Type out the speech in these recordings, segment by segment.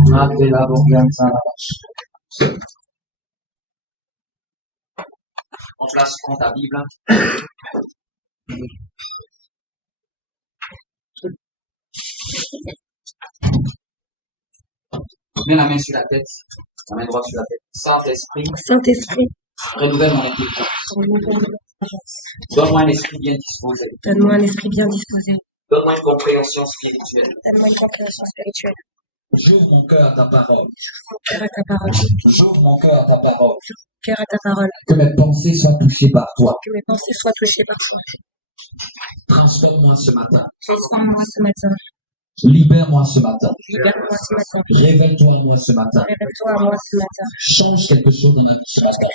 On place sur ta Bible. Mets la main sur la tête, la main droite sur la tête. Saint-Esprit, renouvelle mon intelligence. Donne-moi un esprit bien disposé. Donne-moi un esprit bien disposé. Donne-moi une compréhension spirituelle. Donne-moi une compréhension spirituelle. J'ouvre mon cœur à ta parole. Cœur à ta parole. J'ouvre mon cœur à ta parole. Cœur à ta parole. Que mes pensées soient touchées par toi. Que mes pensées soient touchées par toi. Transforme-moi ce matin. Transforme-moi ce matin. Libère-moi ce matin. Libère-moi ce matin. Révèle-toi à moi ce matin. Révèle-toi à moi ce matin. Change quelque chose dans ma vie ce matin.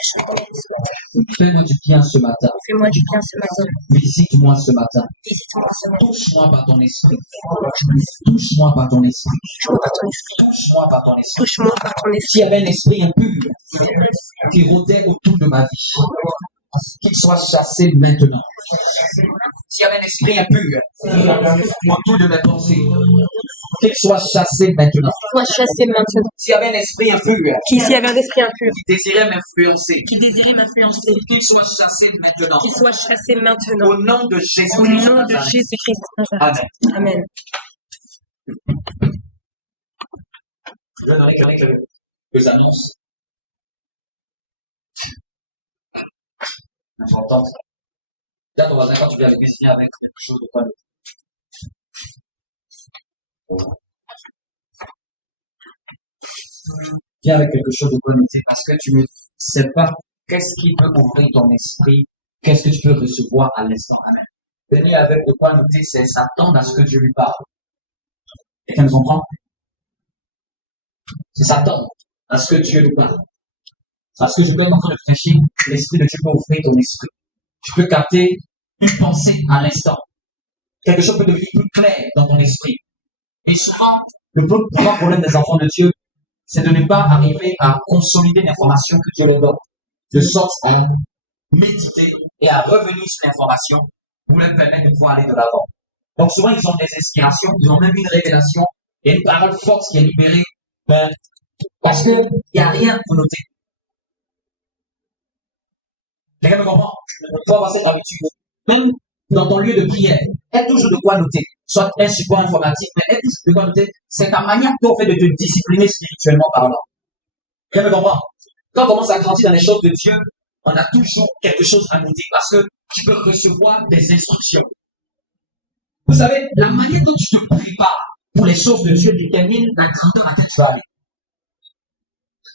Fais-moi du bien ce matin. Fais-moi du bien ce matin. Visite-moi ce matin. Visite-moi ce matin. Touche-moi par ton esprit. Touche-moi par ton esprit. Touche-moi par ton esprit. Touche-moi par ton esprit. Touche-moi par ton esprit. S'il y avait un esprit impur qui rôdait autour de ma vie, qu'il soit chassé maintenant. S'il y avait un esprit impur autour de mes pensées, qu'il soit chassé maintenant. Sois chassé maintenant. S'il y avait un esprit impur S'il y avait un esprit impur qui désirait m'influencer, qui désirait m'influencer, qu'il soit chassé maintenant. qu'il soit chassé maintenant. Au nom de Jésus. Au nom de Jésus-Christ de Nazareth. Amen. Amen. Je vais donner quelques annonces. Importantes. Là, ton voisin, quand tu viens à l'église, viens avec quelque chose de quoi noter. Viens avec quelque chose de quoi noter parce que tu ne sais pas qu'est-ce qui peut ouvrir ton esprit, qu'est-ce que tu peux recevoir à l'instant. Amen. Venez avec de quoi noter, c'est s'attendre à ce que Dieu lui parle. Quelqu'un me comprend? C'est s'attendre à ce que Dieu lui parle. Parce que je peux être en train de prêcher, l'esprit de Dieu peut ouvrir ton esprit. Tu peux capter une pensée à l'instant. Quelque chose peut devenir plus clair dans ton esprit. Et souvent, le plus grand problème des enfants de Dieu, c'est de ne pas arriver à consolider l'information que Dieu leur donne. De sorte à méditer et à revenir sur l'information pour leur permettre de pouvoir aller de l'avant. Donc souvent, ils ont des inspirations, ils ont même une révélation, il y a une parole forte qui est libérée, parce qu'il n'y a rien pour noter. Quelqu'un me comprend? Il faut avoir cette habitude. Même dans ton lieu de prière, aie toujours de quoi noter. Soit un support informatique, mais aie toujours de quoi noter. C'est ta manière qu'on fait de te discipliner spirituellement parlant. Quelqu'un me comprend? Quand on commence à grandir dans les choses de Dieu, on a toujours quelque chose à noter parce que tu peux recevoir des instructions. Vous savez, la manière dont tu te prépares pour les choses de Dieu détermine la grandeur à laquelle tu vas aller.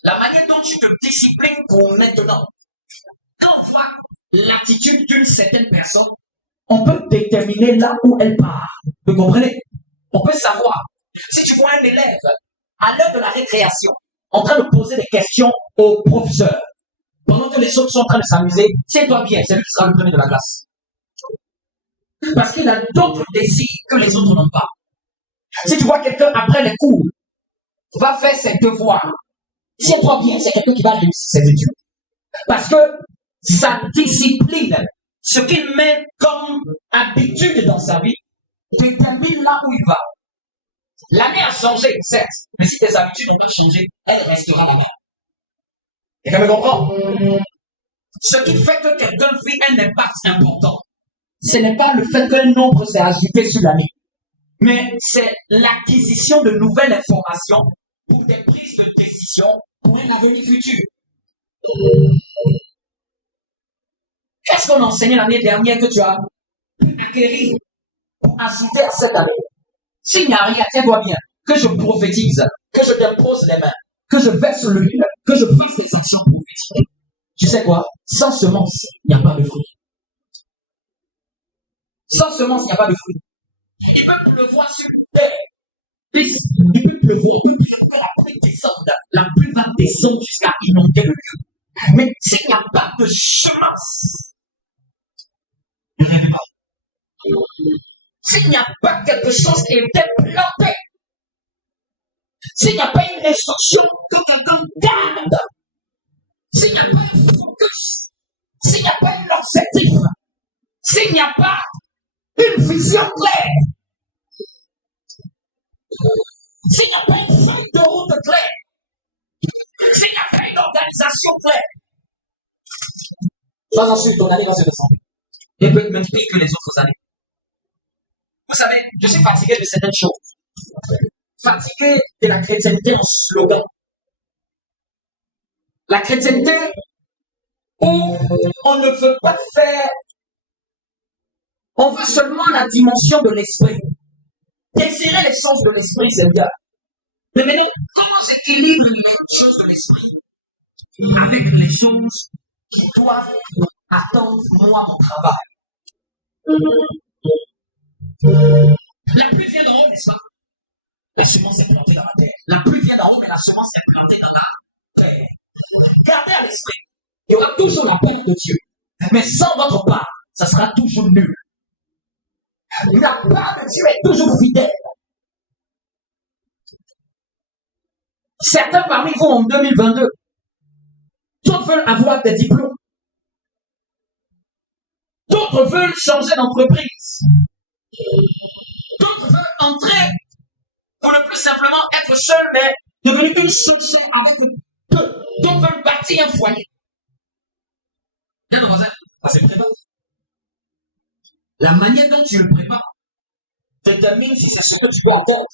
La manière dont tu te disciplines pour maintenant. Quand on voit l'attitude d'une certaine personne, on peut déterminer là où elle part. Vous comprenez? On peut savoir. Si tu vois un élève, à l'heure de la récréation, en train de poser des questions au professeur, pendant que les autres sont en train de s'amuser, tiens-toi bien, c'est lui qui sera le premier de la classe. Parce qu'il a d'autres désirs que les autres n'ont pas. Si tu vois quelqu'un après les cours, va faire ses devoirs, tiens-toi bien, c'est quelqu'un qui va réussir ses études. Parce que sa discipline, ce qu'il met comme habitude dans sa vie, détermine là où il va. L'année a changé, certes, mais si tes habitudes ont pas changé, elle restera la même. Quelqu'un me comprend? Ce qui fait que quelqu'un vit un impact important, ce n'est pas le fait qu'un nombre s'est ajouté sur l'année, mais c'est l'acquisition de nouvelles informations pour des prises de décision pour un avenir futur. Qu'est-ce qu'on a enseigné l'année dernière que tu as pu acquérir pour assister à cette année? S'il n'y a rien, tiens-toi bien, que je prophétise, que je dépose les mains, que je verse l'huile, que je fasse des actions prophétiques. Tu sais quoi? Sans semence, il n'y a pas de fruit. Sans semence, il n'y a pas de fruit. Il peut pleuvoir sur terre. Il peut pleuvoir, il peut que la pluie descende. La pluie va descendre jusqu'à inonder le lieu. Mais s'il n'y a pas de semence, ne rêvez pas. S'il n'y a pas quelque chose qui était planté, s'il n'y a pas une instruction que quelqu'un garde, s'il n'y a pas un focus, s'il n'y a pas un objectif, s'il n'y a pas une vision claire, s'il n'y a pas une feuille de route déclaration claire. Sois sûr, ton année va se ressembler. Et peut être même pire que les autres années. Vous savez, je suis fatigué de certaines choses. Fatigué de la chrétienté en slogan. La chrétienté où on ne veut pas faire, on veut seulement la dimension de l'esprit. Désirer les choses de l'esprit, c'est bien. Mais maintenant, comment j'équilibre les choses de l'esprit avec les choses qui doivent attendre moi mon travail? La pluie vient d'en haut, n'est-ce pas? La semence est plantée dans la terre. La pluie vient d'en haut, mais la semence est plantée dans la terre. Gardez à l'esprit. Il y aura toujours la part de Dieu. Mais sans votre part, ça sera toujours nul. La part de Dieu est toujours fidèle. Certains parmi vous en 2022, d'autres veulent avoir des diplômes. D'autres veulent changer d'entreprise. D'autres veulent entrer pour le plus simplement être seul, mais devenir une solution avec peu. D'autres veulent bâtir un foyer. Bien, mon voisin, ça se prépare. La manière dont tu le prépares détermine si c'est ce que tu dois attendre.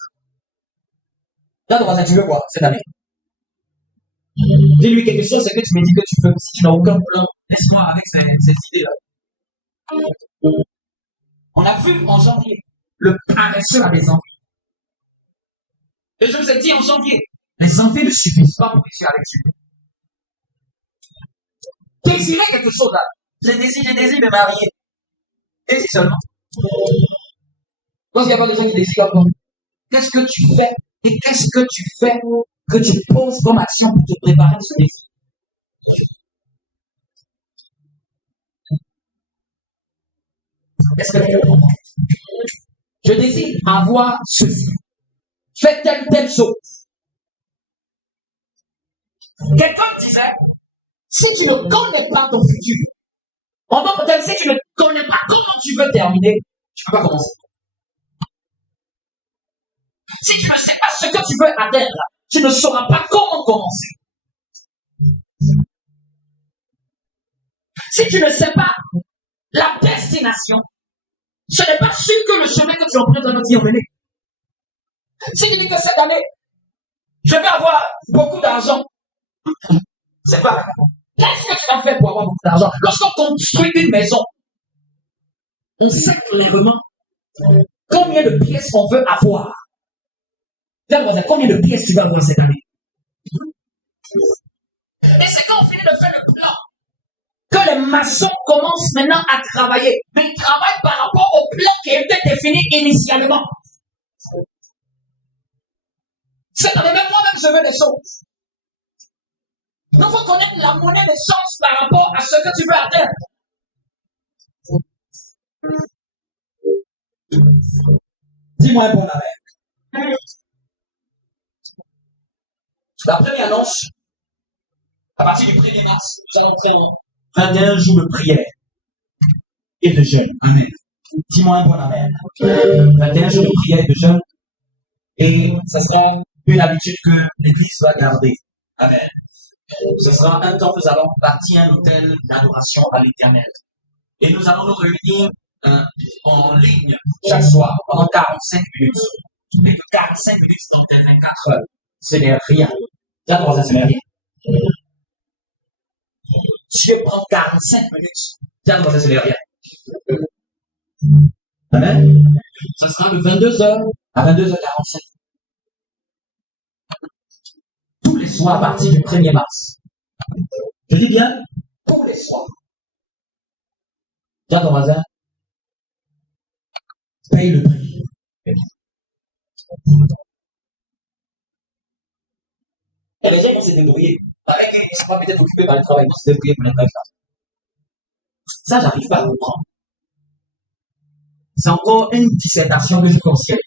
Bien, mon voisin, tu veux quoi cette année? Dis-lui quelque chose, c'est que tu me dis que tu veux. Si tu n'as aucun plan, laisse-moi avec ces idées-là. On a vu en janvier le paresseux à des envies. Et je vous ai dit en janvier, les envies ne suffisent pas pour réussir avec Dieu. Désirer quelque chose là. J'ai désir de marier. Et si seulement. Parce qu'il n'y a pas de gens qui désirent comme qu'est-ce que tu fais et qu'est-ce que tu fais que tu poses comme action pour te préparer à ce désir? Est-ce que tu comprends? Je désire avoir ceci. Fais telle chose. Quelqu'un disait, si tu ne connais pas ton futur, en d'autres termes, si tu ne connais pas comment tu veux terminer, tu ne peux pas commencer. Si tu ne sais pas ce que tu veux atteindre, tu ne sauras pas comment commencer. Si tu ne sais pas la destination, ce n'est pas sûr que le chemin que tu empruntes va t'y emmener. Si tu dis que cette année, je vais avoir beaucoup d'argent, c'est pas. Qu'est-ce que tu vas faire pour avoir beaucoup d'argent? Lorsqu'on construit une maison, on sait clairement combien de pièces on veut avoir. Combien de pièces tu vas avoir cette année? Et c'est quand on finit de faire le plan que les maçons commencent maintenant à travailler. Mais ils travaillent par rapport au plan qui était défini initialement. Cette année, même moi-même, je veux des choses. Il faut connaître la monnaie des chances par rapport à ce que tu veux atteindre. Dis-moi un bon amen. La première annonce, à partir du 1er mars, nous allons faire 21 jours de prière et de jeûne. Amen. Dis-moi un bon amen. 21 jours de prière et de jeûne. Et ce sera une habitude que l'Église va garder. Amen. Ce sera un temps que nous allons bâtir un hôtel d'adoration à l'Éternel. Et nous allons nous réunir en ligne chaque soir pendant 45 minutes. Et que 45 minutes dans 24 heures, ce n'est rien. D'accord, ça, ce n'est rien. Dieu prend 45 minutes. D'accord, ça, ce n'est rien. Amen. Ça sera de 22h à 22h45. Tous les soirs à partir du 1er mars. Je dis bien, tous les soirs. Tiens ton voisin, paye le prix. Et les gens vont se débrouiller. Pareil qu'ils ne sont pas peut-être occupés par le travail, ils vont se débrouiller pour le travail. Ça, j'arrive pas à comprendre. C'est encore une dissertation que je conseille.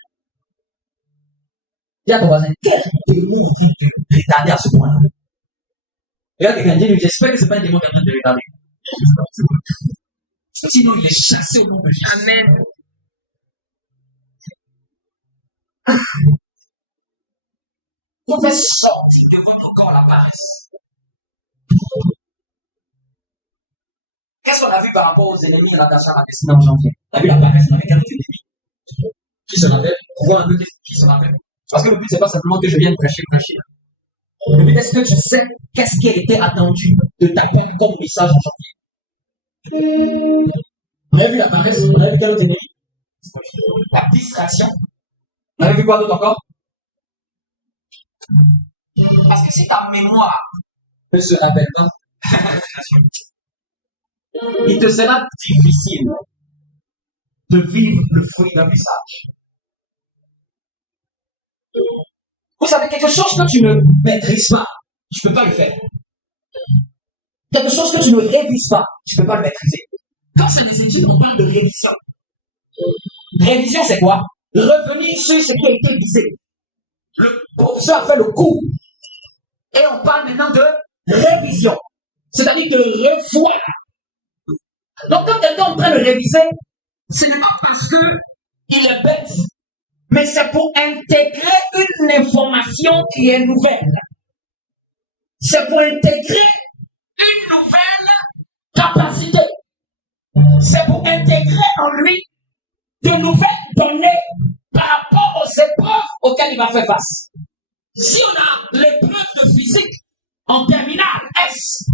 Dis à ton voisin, quel démon de retarder à ce point-là? Regarde quelqu'un dit, j'espère que ce n'est pas un démon qui est en train de retarder. Sinon, il est chassé au nom de Jésus. Amen. On fait sortir de votre corps la paresse. on a vu par rapport aux ennemis rattachés à ma destinée en janvier. On a vu la paresse, on avait quel autre ennemi qui se rappelle, pour voir un peu qui se rappelle. Parce que le but, c'est pas simplement que je vienne prêcher. Le but, est-ce que tu sais qu'est-ce qui a été attendu de ta part comme message en janvier? On a vu la paresse, on a vu quel autre ennemi? La distraction. On avait vu quoi d'autre encore? Parce que si ta mémoire ne se rappelle pas, il te sera difficile de vivre le fruit d'un message. Vous savez, quelque chose que tu ne maîtrises pas, tu ne peux pas le faire. Quelque chose que tu ne révises pas, tu ne peux pas le maîtriser. Quand c'est des études, on parle de révision. Révision, c'est quoi? Revenir sur ce qui a été visé. Le professeur a fait le cours. Et on parle maintenant de révision. C'est-à-dire de revoir. Donc, quand quelqu'un est en train de réviser, ce n'est pas parce qu'il est bête, mais c'est pour intégrer une information qui est nouvelle. C'est pour intégrer une nouvelle capacité. C'est pour intégrer en lui de nouvelles données par rapport aux épreuves auxquelles il va faire face. Si on a l'épreuve de physique en terminale S,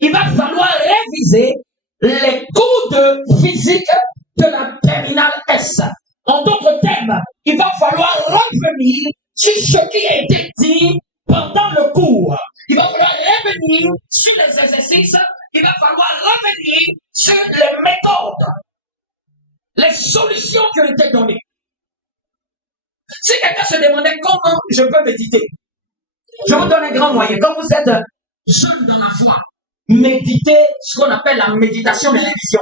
il va falloir réviser les cours de physique de la terminale S. En d'autres termes, il va falloir revenir sur ce qui a été dit pendant le cours. Il va falloir revenir sur les exercices. Il va falloir revenir sur les méthodes, les solutions qui ont été données. Si quelqu'un se demandait comment je peux méditer, je vous donne un grand moyen. Quand vous êtes jeune dans la foi, méditez ce qu'on appelle la méditation de révision.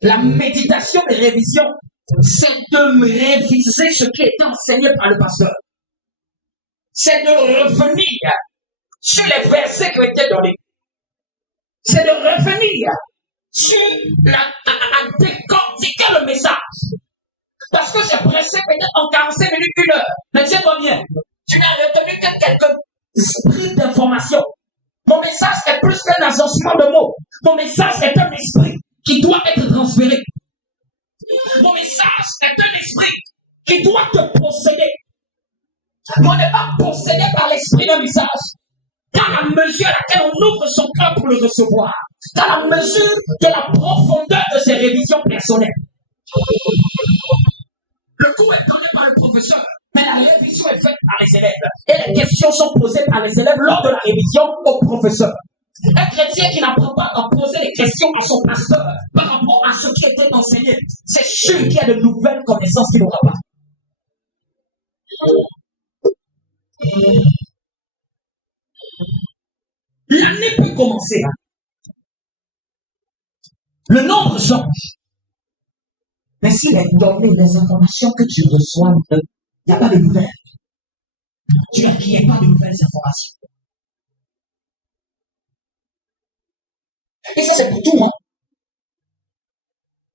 La méditation de révision, c'est de réviser ce qui a été enseigné par le pasteur. C'est de revenir sur les versets qui ont été donnés. C'est de revenir sur à décortiquer le message. Parce que j'ai pressé peut-être en 45 minutes, 1 heure. Mais tiens-toi bien, tu n'as retenu que quelques esprits d'information. Mon message est plus qu'un agencement de mots. Mon message est un esprit qui doit être transféré. Mon message est un esprit qui doit te posséder. On n'est pas possédé par l'esprit d'un message. Dans la mesure à laquelle on ouvre son cœur pour le recevoir. Dans la mesure de la profondeur de ses révisions personnelles. Le cours est donné par le professeur, mais la révision est faite par les élèves. Et les questions sont posées par les élèves lors de la révision au professeur. Un chrétien qui n'apprend pas à poser des questions à son pasteur par rapport à ce qui a été enseigné, c'est sûr qu'il y a de nouvelles connaissances qu'il n'aura pas. L'année peut commencer. Le nombre change. Mais si les données, les informations que tu reçois, il n'y a pas de nouvelles. Tu n'acquiers pas de nouvelles informations. Et ça, c'est pour tout, hein.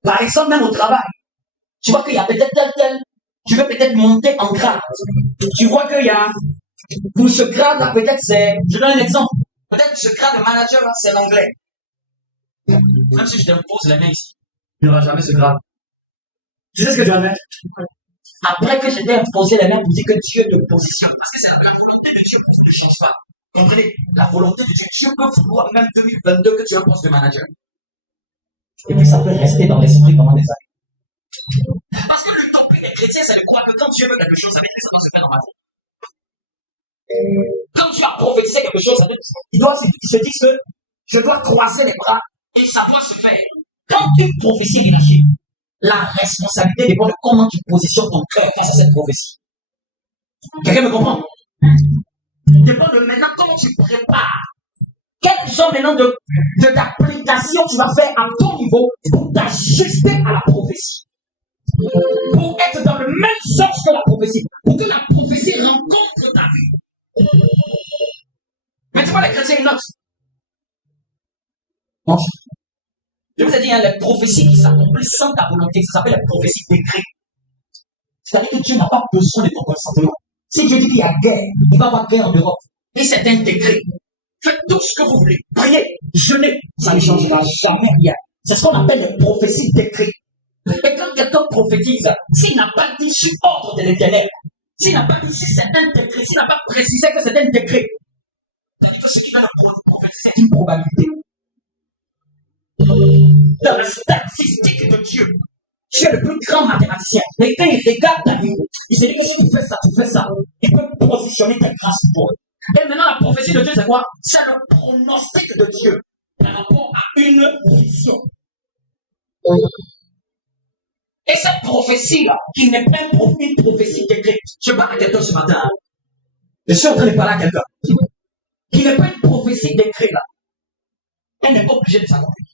Par exemple, même au travail, tu vois qu'il y a peut-être tel, tu veux peut-être monter en grade. Tu vois qu'il y a, pour ce grade-là, peut-être c'est, je donne un exemple, peut-être ce grade de manager, là, c'est l'anglais. Même si je t'impose les mains ici, il n'y aura jamais ce grade. Tu sais ce que je vais mettre? Après que je t'ai imposé les mains pour dire que Dieu te positionne, parce que c'est la volonté de Dieu pour vous ne change pas. Comprenez? La volonté de Dieu, Dieu peut vouloir même 2022 que tu aies un poste de manager. Et puis ça peut rester dans l'esprit pendant des années. Parce que l'utopie des chrétiens, c'est de croire que quand Dieu veut quelque chose, ça veut dire que ça doit se faire dans ma vie. Quand tu as prophétisé quelque chose, ça veut dire qu'ils se disent que je dois croiser les bras et ça doit se faire. Quand une prophétie est relâchée, la responsabilité dépend de comment tu positionnes ton cœur face à cette prophétie. Quelqu'un me comprend? Dépend de maintenant comment tu prépares. Quel genre maintenant de d'application tu vas faire à ton niveau pour t'ajuster à la prophétie. Pour être dans le même sens que la prophétie. Pour que la prophétie rencontre ta vie. Mais tu vois, les chrétiens, ils notent. Bon. Je vous ai dit, il y a les prophéties qui s'accomplissent sans ta volonté. Ça s'appelle les prophéties décrées. C'est-à-dire que Dieu n'a pas besoin de ton consentement. Si Dieu dit qu'il y a guerre, il va y avoir guerre en Europe. Et c'est intégré. Faites tout ce que vous voulez. Priez, jeûnez. Ça ne changera jamais rien. C'est ce qu'on appelle les prophéties décrets. Et quand quelqu'un prophétise, s'il n'a pas dit sur ordre de l'Éternel, s'il n'a pas dit si c'est un décret, s'il n'a pas précisé que c'est un décret, c'est-à-dire que ce qui va le prophétiser, c'est une probabilité. Dans la statistique de Dieu, tu es le plus grand mathématicien. Mais quand il regarde ta vie, il se dit que si tu fais ça, il peut positionner ta grâce pour toi. Et maintenant, la prophétie de Dieu, c'est quoi? C'est le pronostic de Dieu par rapport à une vision. Et cette prophétie-là, qui n'est pas une prophétie décrite, je parle à quelqu'un ce matin. Je suis en train de parler à quelqu'un. Qui n'est pas une prophétie décrite là. Elle n'est pas obligée de s'accomplir.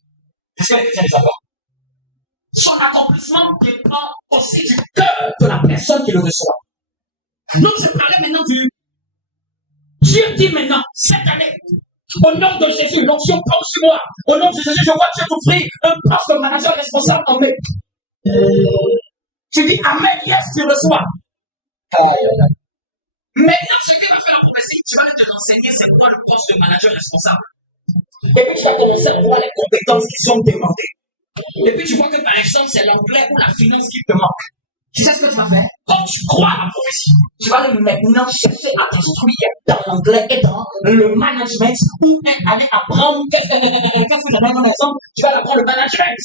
Est-ce qu'elle est chrétienne de savoir? Son accomplissement dépend aussi du cœur de la personne qui le reçoit. Donc je parlais maintenant du Dieu dit maintenant, cette année, au nom de Jésus, l'onction tombe sur moi. Au nom de Jésus, je vois Dieu t'offrir un poste de manager responsable en mai. Tu dis Amen, yes, tu reçois. Maintenant, ce qui va faire la prophétie, tu vas te renseigner c'est quoi le poste de manager responsable. Et puis tu vas commencer à voir les compétences qui sont demandées. Et puis tu vois que par exemple, c'est l'anglais ou la finance qui te manque. Tu sais ce que tu vas faire? Quand tu crois à la prophétie, tu vas maintenant chercher à t'instruire dans l'anglais et dans le management ou aller apprendre qu'est-ce que j'avais comme exemple, tu vas apprendre le management.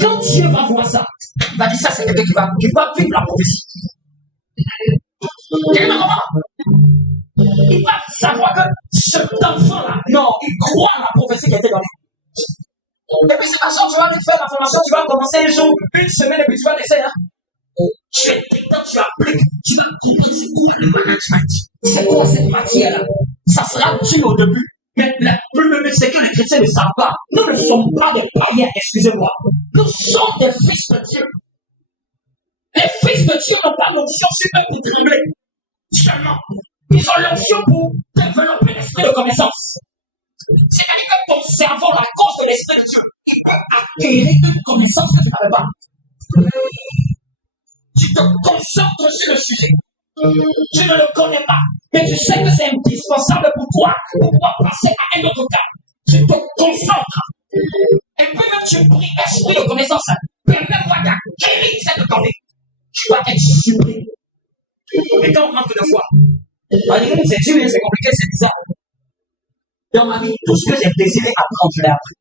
Quand Dieu va voir ça, il va dire ça, c'est quelqu'un qui va vivre la prophétie. Il va savoir que cet enfant-là, non, il croit à la prophétie qui a été donnée. Et puis c'est pas ça, tu vas aller faire la formation, tu vas commencer un jour, une semaine, et puis tu vas laisser. Hein? Tu es dedans, tu appliques, tu vas dire c'est quoi le management? C'est quoi cette matière-là? Ça sera dur au début. Mais le mieux, c'est que les chrétiens ne savent pas. Nous ne sommes pas des païens, excusez-moi. Nous sommes des fils de Dieu. Les fils de Dieu n'ont pas l'onction sur eux pour trembler. Seulement, ils ont l'onction pour développer l'esprit de connaissance. C'est-à-dire que ton cerveau, à cause de l'esprit de Dieu, il peut acquérir une connaissance que tu n'avais pas. Tu te concentres sur le sujet. Tu ne le connais pas, mais tu sais que c'est indispensable pour toi pour pouvoir passer à un autre cas. Tu te concentres. Et puis même tu pries esprit de connaissance. Permets-moi d'acquérir cette donnée. Tu vas être surpris. Et quand on manque de foi, on dit c'est dur, c'est compliqué, c'est bizarre. Dans ma vie, tout ce que j'ai désiré apprendre, je l'ai appris.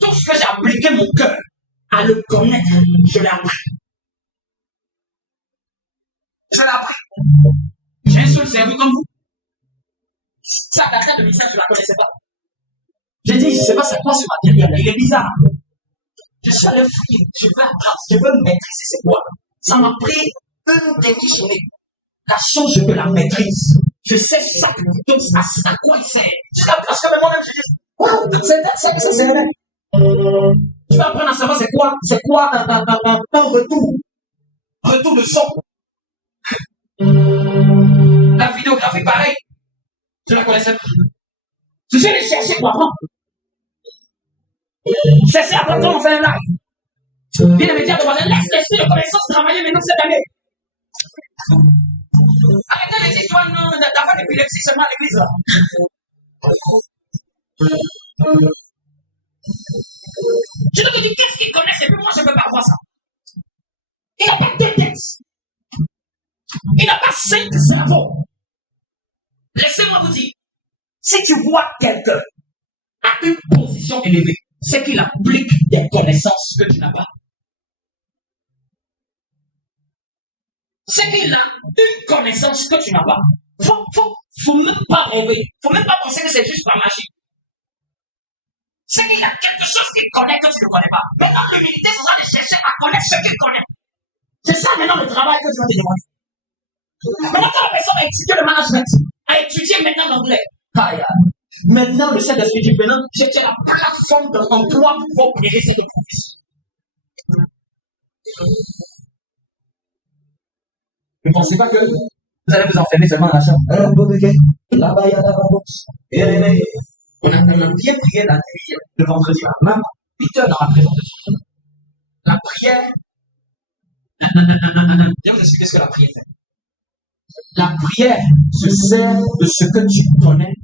Tout ce que j'ai appliqué mon cœur à le connaître, je l'ai appris. Je l'ai appris. J'ai un seul cerveau comme vous. Ça, la tête de Lisa, je ne la connaissais pas. J'ai dit, je ne sais pas c'est quoi ce matériel, il est bizarre. Je suis allé fouiller, je veux apprendre, je veux maîtriser c'est quoi. Ça m'a pris une demi-journée. La chose, je me la maîtrise. Je sais chaque bouton, à quoi il sert. Jusqu'à parce que moi-même, je dis, wow, ça c'est vrai. Tu vas apprendre à savoir c'est quoi un retour. Retour de son. La vidéographie, pareil. Je la connaissais pas. Je suis allé chercher pour apprendre. Chercher à apprendre quand on fait un live. Viens me dire, laisse l'esprit de connaissance travailler maintenant cette année. Arrêtez les histoires d'avoir l'épilepsie seulement à l'église là. Je te dis qu'est-ce qu'ils connaissent et puis moi je ne peux pas voir ça. Il n'a pas de tête. Il n'a pas 5 cerveaux. Laissez-moi vous dire, si tu vois quelqu'un à une position élevée, c'est qu'il applique des connaissances que tu n'as pas. C'est qu'il a une connaissance que tu n'as pas. Faut même pas rêver. Faut même pas penser que c'est juste par magie. C'est qu'il a quelque chose qu'il connaît que tu ne connais pas. Maintenant, l'humilité, c'est ça de chercher à connaître ce qu'il connaît. C'est ça maintenant le travail que tu vas te demander. Maintenant, quand la personne a étudié le management, a étudié maintenant l'anglais, maintenant, le Saint-Esprit dit maintenant, j'ai la plateforme de l'emploi pour pouvoir opérer cette profession. Ne pensez pas que vous allez vous enfermer seulement dans la chambre. Là-bas, il y a la boxe. On a bien prié la nuit, le vendredi, même 8 heures dans la présence de Dieu. La prière. Je vais vous expliquer ce que la prière fait. La prière se sert de ce que tu connais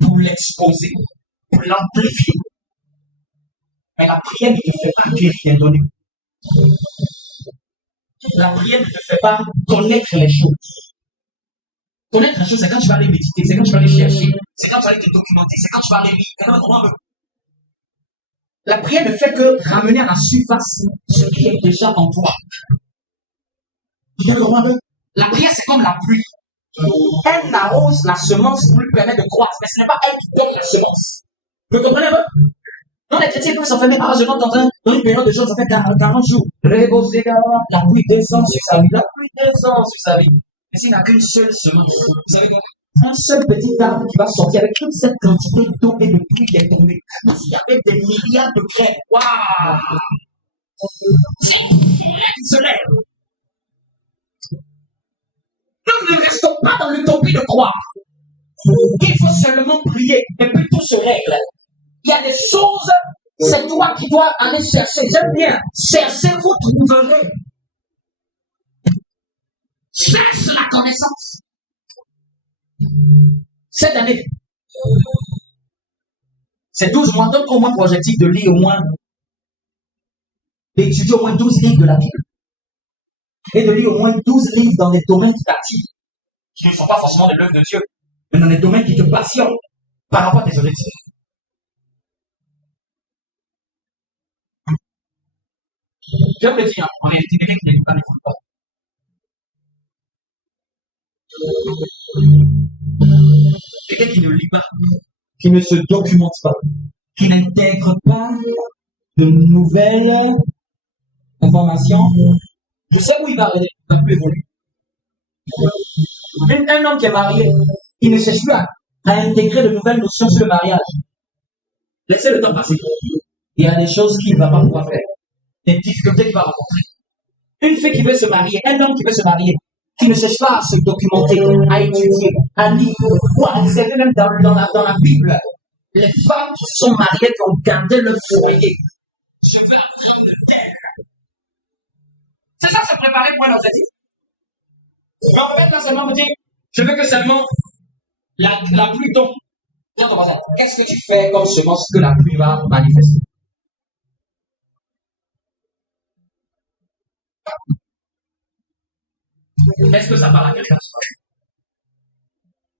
pour l'exposer, pour l'amplifier. Mais la prière ne te fait pas rien donner. La prière ne te fait pas connaître les choses. Connaître les choses, c'est quand tu vas aller méditer, c'est quand tu vas aller chercher, c'est quand tu vas aller te documenter, c'est quand tu vas aller lire. La prière ne fait que ramener à la surface ce qui est déjà en toi. La prière, c'est comme la pluie. Elle arrose la semence pour lui permettre de croître, mais ce n'est pas elle qui donne la semence. Vous comprenez un peu? Non, les chrétiens peuvent s'enfermer. Ah, je rentre dans une période de choses, ça fait 40 jours. La pluie descend sur sa vie. La pluie descend sur sa vie. Mais s'il n'a qu'une seule semence, vous savez quoi? Un seul petit arbre qui va sortir avec toute cette quantité d'eau et de pluie qui est tombée. Mais s'il y avait des milliards de graines, waouh! Il se lève. Nous ne restons pas dans l'utopie de croire. Il faut seulement prier et puis tout se règle. Il y a des choses, c'est toi qui dois aller chercher. J'aime bien. Cherchez, vous trouverez. Cherche la connaissance. Cette année, c'est 12 mois. Donne au moins pour objectif de lire au moins, d'étudier au moins 12 livres de la Bible. Et de lire au moins 12 livres dans des domaines qui t'attirent, qui ne sont pas forcément de l'œuvre de Dieu, mais dans des domaines qui te passionnent par rapport à tes objectifs. Je vais vous le dire, en réalité, quelqu'un qui n'écoute pas n'écoute pas. Quelqu'un qui ne lit pas, qui ne se documente pas, qui n'intègre pas de nouvelles informations, je sais où il va plus évoluer. Un homme qui est marié, il ne cherche plus à intégrer de nouvelles notions sur le mariage. Laissez le temps passer. Il y a des choses qu'il ne va pas pouvoir faire, des difficultés qu'il va rencontrer. Une fille qui veut se marier, un homme qui veut se marier, qui ne cherche pas à se documenter, à étudier, à lire, ou à observer même dans la Bible, les femmes qui sont mariées, qui ont gardé leur foyer. Je veux apprendre de terre. C'est ça, se préparer pour un objectif. Mais en fait, là seulement vous dire, je veux que seulement la pluie tombe. Qu'est-ce que tu fais comme semence que la pluie va manifester? Est-ce que ça parle à quelqu'un?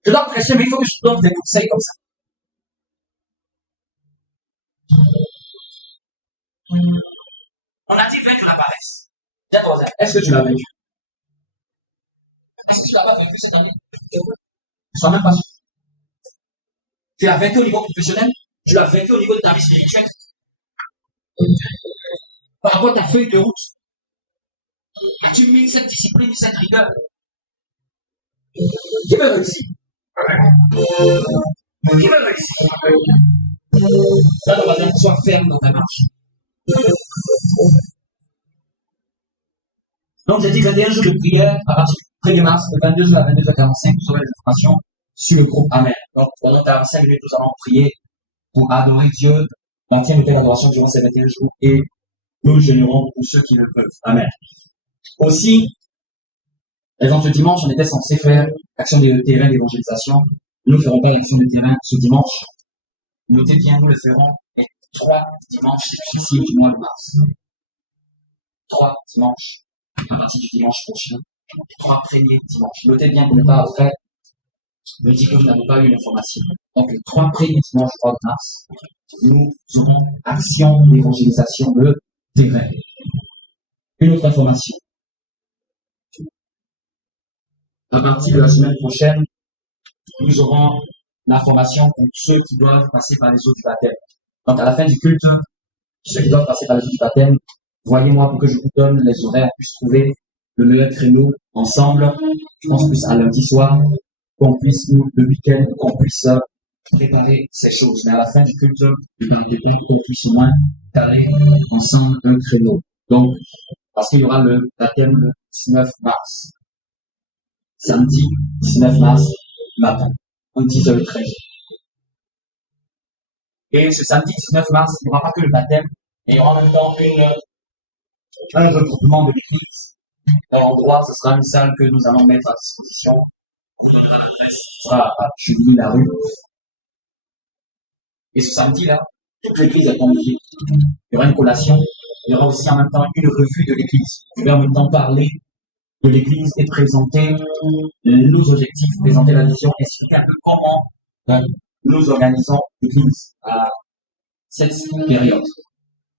Je dois prêcher, mais il faut que je donne des conseils comme ça. On a dit vaincre la paresse. Est-ce que tu l'as vaincu? Est-ce que tu l'as pas vaincu cette année? Je ne suis même pas sûr. Tu l'as vaincu au niveau professionnel, tu l'as vaincu au niveau de ta vie spirituelle. Par rapport à ta feuille de route, as-tu mis cette discipline, cette rigueur? Qui veut réussir? Qui veut réussir? Ça, on va dire, sois ferme dans ta marche. Donc, j'ai dit 21 jours de prière à partir du 1er mars, de 22h à 22h45, vous aurez l'information sur le groupe Amen. Donc, pendant 45 minutes, nous allons prier pour adorer Dieu, maintenir notre adoration durant ces 21 jours et nous jeûnerons pour ceux qui le peuvent. Amen. Aussi, exemple, ce dimanche, on était censé faire action de terrain d'évangélisation. Nous ne ferons pas l'action de terrain ce dimanche. Notez bien, nous le ferons les 3 dimanches successifs du mois de mars. 3 dimanches, à partir du dimanche prochain, les 3 premiers dimanches. Notez bien pour ne pas après me dire que vous n'avez pas eu l'information. Donc, les 3 premiers dimanches du mois de mars, nous aurons action d'évangélisation de terrain. Une autre information. À partir de la semaine prochaine, nous aurons la formation pour ceux qui doivent passer par les eaux du baptême. Donc, à la fin du culte, ceux qui doivent passer par les eaux du baptême, voyez-moi pour que je vous donne les horaires, on puisse trouver le meilleur créneau ensemble. Je pense plus à lundi soir, qu'on puisse, nous, le week-end, qu'on puisse préparer ces choses. Mais à la fin du culte, qu'on puisse au moins caler ensemble un créneau. Donc, parce qu'il y aura le baptême le 19 mars. Samedi 19 mars matin, entre 10h13. Et ce samedi 19 mars, il n'y aura pas que le baptême, mais il y aura en même temps un regroupement de l'église. Dans l'endroit, ce sera une salle que nous allons mettre à disposition. On vous donnera l'adresse, ce sera à Julie-la-Rue. Et ce samedi-là, toute l'église est conviée. Il y aura une collation, il y aura aussi en même temps une revue de l'église. Je vais en même temps parler de l'église et présenter nos objectifs, présenter la vision, expliquer un peu comment nous organisons l'église à cette période.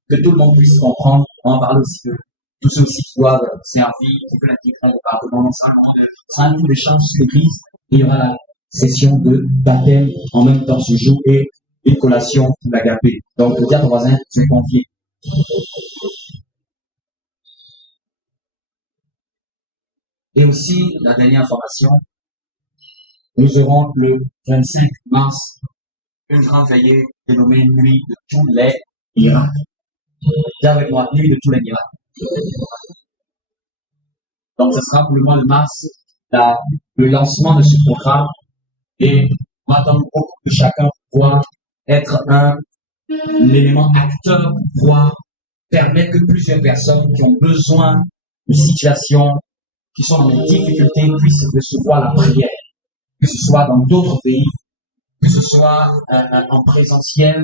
Que tout le monde puisse comprendre. On va parler aussi de tous ceux aussi qui doivent servir, qui veulent intégrer le département. C'est un coup d'échange sur l'église. Il y aura la session de baptême en même temps ce jour et une collation pour l'agapé. Donc, le diable voisin, tu es convié. Et aussi, la dernière information, nous aurons le 25 mars une grande veillée dénommée Nuit de tous les miracles. Dis avec moi, Nuit de tous les miracles. Donc, ce sera pour le mois de mars le lancement de ce programme et on attend beaucoup que chacun pourra être l'élément acteur pour pouvoir permettre que plusieurs personnes qui ont besoin d'une situation, qui sont dans des difficultés, puissent recevoir la prière, que ce soit dans d'autres pays, que ce soit en présentiel.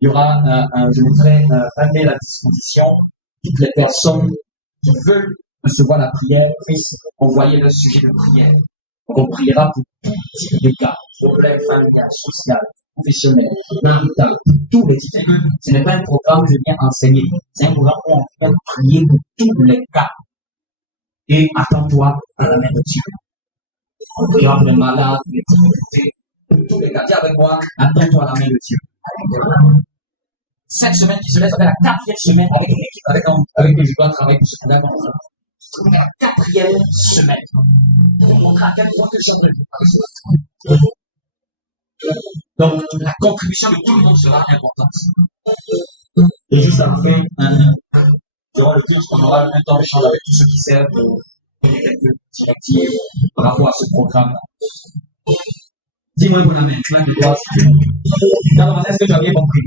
Il y aura, je mettrai un mail à disposition. Toutes les personnes qui veulent recevoir la prière puissent envoyer leur sujet de prière. Donc, on priera pour tout type de cas, problèmes familiales, social, professionnel, marital, tous les types. Ce n'est pas un programme que je viens enseigner. C'est un programme où on vient prier pour tous les cas. Et attends-toi à la main de Dieu. On priera pour les malades, pour les difficultés, pour tous les cas. Dis avec moi, attends-toi à la main de Dieu. 5 semaines qui se laissent, avec la 4e semaine avec une équipe avec que je dois travailler pour ce programme. La 4e semaine. Pour montrer à quel point que ça veut. Donc, la contribution de tout le monde sera importante. Et juste à la fin, durant le culte, on aura un temps d'échange avec tous ceux qui servent pour donner quelques directives par rapport à ce programme. Dis-moi bon amen. Est-ce que tu as bien compris?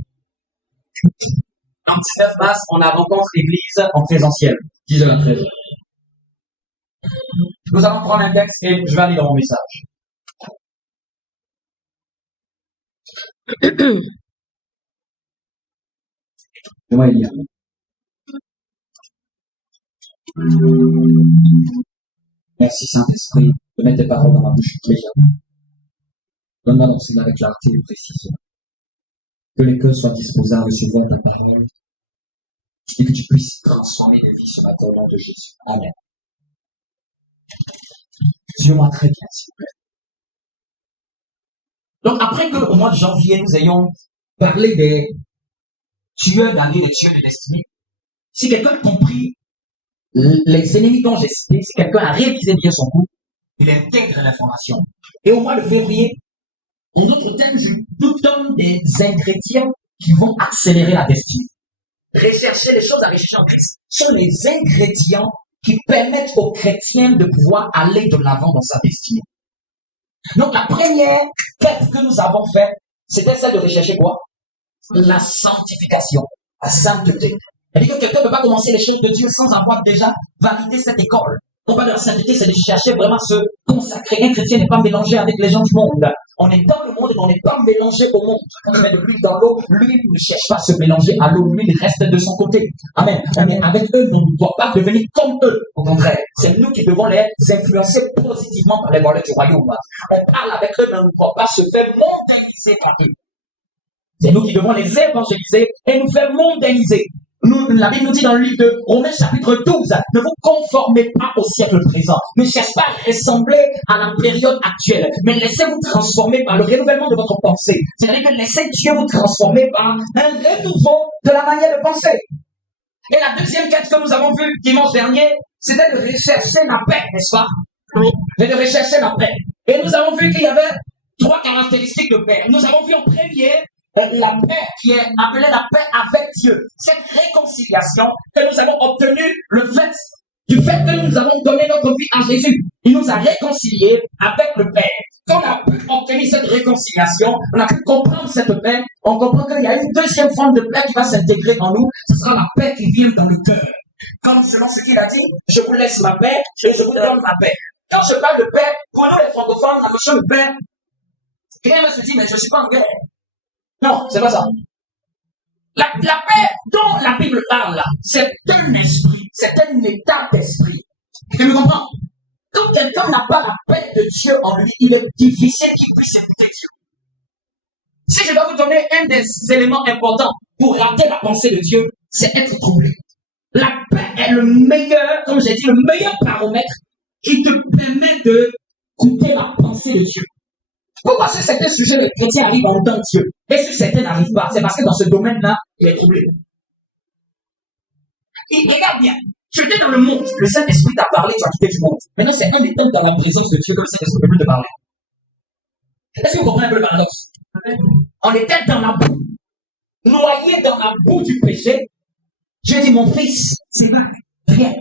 En 19 mars, on a rencontre l'église en présentiel, 10 h à 13 h. Nous allons prendre un texte et je vais aller dans mon message. Moi, Elia. Merci Saint-Esprit de mettre tes paroles dans ma bouche déjà. Donne-moi d'enseigner avec clarté et précision. Que les cœurs soient disposés à recevoir ta parole et que tu puisses transformer les vies ce matin au nom de Jésus. Amen. Suis-moi très bien, s'il vous plaît. Donc, après qu'au mois de janvier, nous ayons parlé des tueurs d'années, des tueurs de destinée, si quelqu'un a compris les ennemis dont j'ai cités, si quelqu'un a révisé bien son coup, il intègre l'information. Et au mois de février, en d'autres termes, je vous donne des ingrédients qui vont accélérer la destinée. Rechercher les choses à rechercher en Christ sont les ingrédients qui permettent aux chrétiens de pouvoir aller de l'avant dans sa destinée. Donc, la première quête que nous avons faite, c'était celle de rechercher quoi? La sanctification, la sainteté. C'est-à-dire que quelqu'un ne peut pas commencer les choses de Dieu sans avoir déjà validé cette école. On parle de la sainteté, c'est de chercher vraiment à se consacrer. Un chrétien n'est pas mélangé avec les gens du monde. On est dans le monde et on n'est pas mélangé au monde. Quand on met de l'huile dans l'eau, l'huile ne cherche pas à se mélanger à l'eau. L'huile reste de son côté. Amen. Mais avec eux, on ne doit pas devenir comme eux. Au contraire, c'est nous qui devons les influencer positivement par les valeurs du royaume. On parle avec eux, mais on ne doit pas se faire mondaniser par eux. C'est nous qui devons les évangéliser et nous faire mondaniser. La Bible nous dit dans le livre de Romains chapitre 12, ne vous conformez pas au siècle présent. Ne cherchez pas à ressembler à la période actuelle, mais laissez-vous transformer par le renouvellement de votre pensée. C'est-à-dire que laissez Dieu vous transformer par un renouveau de la manière de penser. Et la deuxième quête que nous avons vue dimanche dernier, c'était de rechercher la paix, n'est-ce pas? Oui. Et de rechercher la paix. Et nous avons vu qu'il y avait 3 caractéristiques de paix. Nous avons vu en premier la paix qui est appelée la paix avec Dieu. Cette réconciliation que nous avons obtenue, le fait du fait que nous avons donné notre vie à Jésus. Il nous a réconciliés avec le Père. Quand on a pu obtenir cette réconciliation, on a pu comprendre cette paix, on comprend qu'il y a une deuxième forme de paix qui va s'intégrer en nous. Ce sera la paix qui vient dans le cœur. Comme selon ce qu'il a dit, je vous laisse ma paix et je vous donne ma paix. Quand je parle de paix, prenons les francophones, la notion de paix. Quelqu'un va se dire, mais je ne suis pas en guerre. Non, c'est pas ça. La paix dont la Bible parle, là, c'est un esprit, c'est un état d'esprit. Tu me comprends? Quand quelqu'un n'a pas la paix de Dieu en lui, il est difficile qu'il puisse écouter Dieu. Si je dois vous donner un des éléments importants pour rater la pensée de Dieu, c'est être troublé. La paix est le meilleur, comme j'ai dit, le meilleur baromètre qui te permet de écouter la pensée de Dieu. Pourquoi sur certains sujets, le chrétien arrive à entendre Dieu et sur certains n'arrivent pas? C'est parce que dans ce domaine-là, il est troublé. Et regarde bien, tu étais dans le monde, le Saint-Esprit t'a parlé, tu as quitté du monde. Maintenant, c'est un état dans la présence de Dieu que le Saint-Esprit ne peut plus te parler. Est-ce que vous comprenez un peu le paradoxe? On était dans la boue, noyé dans la boue du péché. Dieu dit, mon fils, c'est vrai, viens.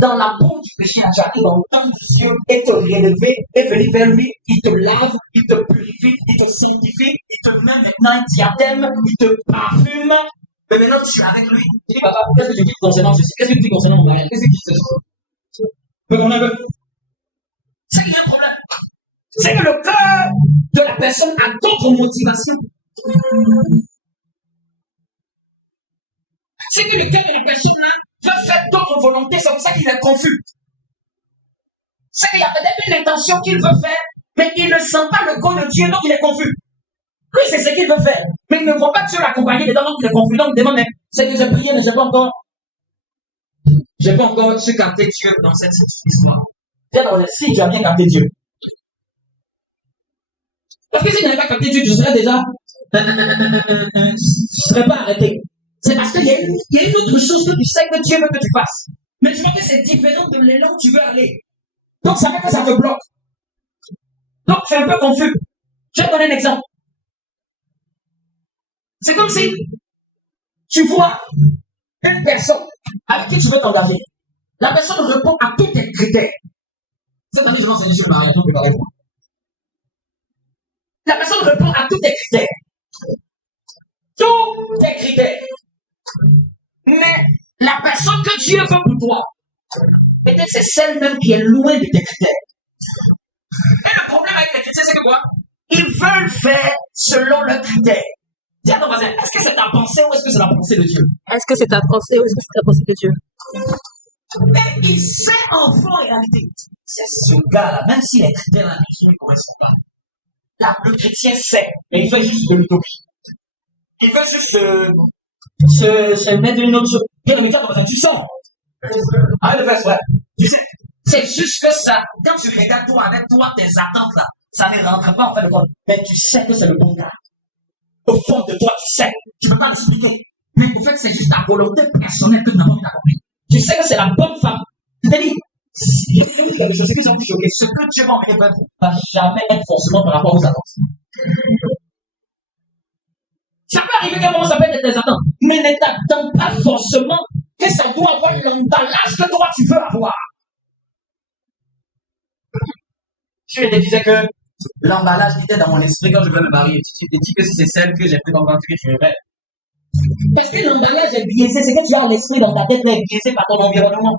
Dans la boue du péché, tu arrives en temps de Dieu et te relever et venir vers lui. Il te lave, il te purifie, il te sanctifie, il te met maintenant un diadème, il te parfume. Mais maintenant, tu es avec lui. Tu dis, papa, qu'est-ce que tu dis concernant ceci? Qu'est-ce que tu dis concernant mon mariage? Qu'est-ce que tu dis ceci? Mais on a un peu. C'est qu'il y a un problème. C'est que le cœur de la personne a d'autres motivations. C'est que le cœur de la personne là veut faire d'autres volontés, c'est pour ça qu'il est confus. C'est qu'il y a peut-être une intention qu'il veut faire, mais il ne sent pas le goût de Dieu, donc il est confus. Lui, c'est ce qu'il veut faire, mais il ne voit pas Dieu l'accompagner dedans, donc il est confus. Donc il demande, mais c'est que j'ai prié, mais j'ai pas encore su capter Dieu dans cette histoire. Si tu as bien capté Dieu. Parce que si tu n'avais pas capté Dieu, tu serais déjà, tu ne serais pas arrêté. C'est parce qu'il y a une autre chose que tu sais que Dieu veut que tu fasses. Mais tu vois que c'est différent de l'élan où tu veux aller. Donc ça fait que ça te bloque. Donc tu es un peu confus. Je vais te donner un exemple. C'est comme si tu vois une personne avec qui tu veux t'engager. La personne répond à tous tes critères. Cette année, je vais enseigner sur le mariage, donc préparez-vous. La personne répond à tous tes critères. Tous tes critères. Mais la personne que Dieu veut pour toi, peut-être c'est celle même qui est loin de tes critères. Et le problème avec les chrétiens, c'est que quoi? Ils veulent faire selon leurs critères. Dis à ton voisin, est-ce que c'est ta pensée ou est-ce que c'est la pensée de Dieu? Est-ce que c'est ta pensée ou est-ce que c'est la pensée de Dieu? Mais il sait en réalité. C'est ce gars-là, même si les critères là ne lui correspondent pas. Là, le chrétien sait, mais il fait juste de l'utopie. Il veut juste se mettre une autre chose. Bien, mais toi, tu sors. Arrête de faire ça. Tu sais, c'est juste que ça, quand tu regardes toi avec toi, tes attentes là, ça ne rentre pas en fait de compte. Mais tu sais que c'est le bon gars. Au fond de toi, tu sais. Tu ne peux pas l'expliquer. Mais en fait, c'est juste ta volonté personnelle que tu n'as pas compris. Tu sais que c'est la bonne femme. C'est-à-dire, je vais vous dire quelque chose, c'est que ça vous choquer. Ce que Dieu va envoyer vers vous ne va jamais être forcément par rapport aux attentes. Ça peut arriver qu'à un moment ça peut être tes attentes, mais ne t'attends pas forcément que ça doit avoir l'emballage que toi tu veux avoir. Je te disais que l'emballage était dans mon esprit quand je voulais me marier. Tu te dis que si c'est celle que j'ai pris dans le ventre que tu rêves. Est-ce que l'emballage est biaisé? C'est que tu as l'esprit dans ta tête, mais biaisé par ton environnement.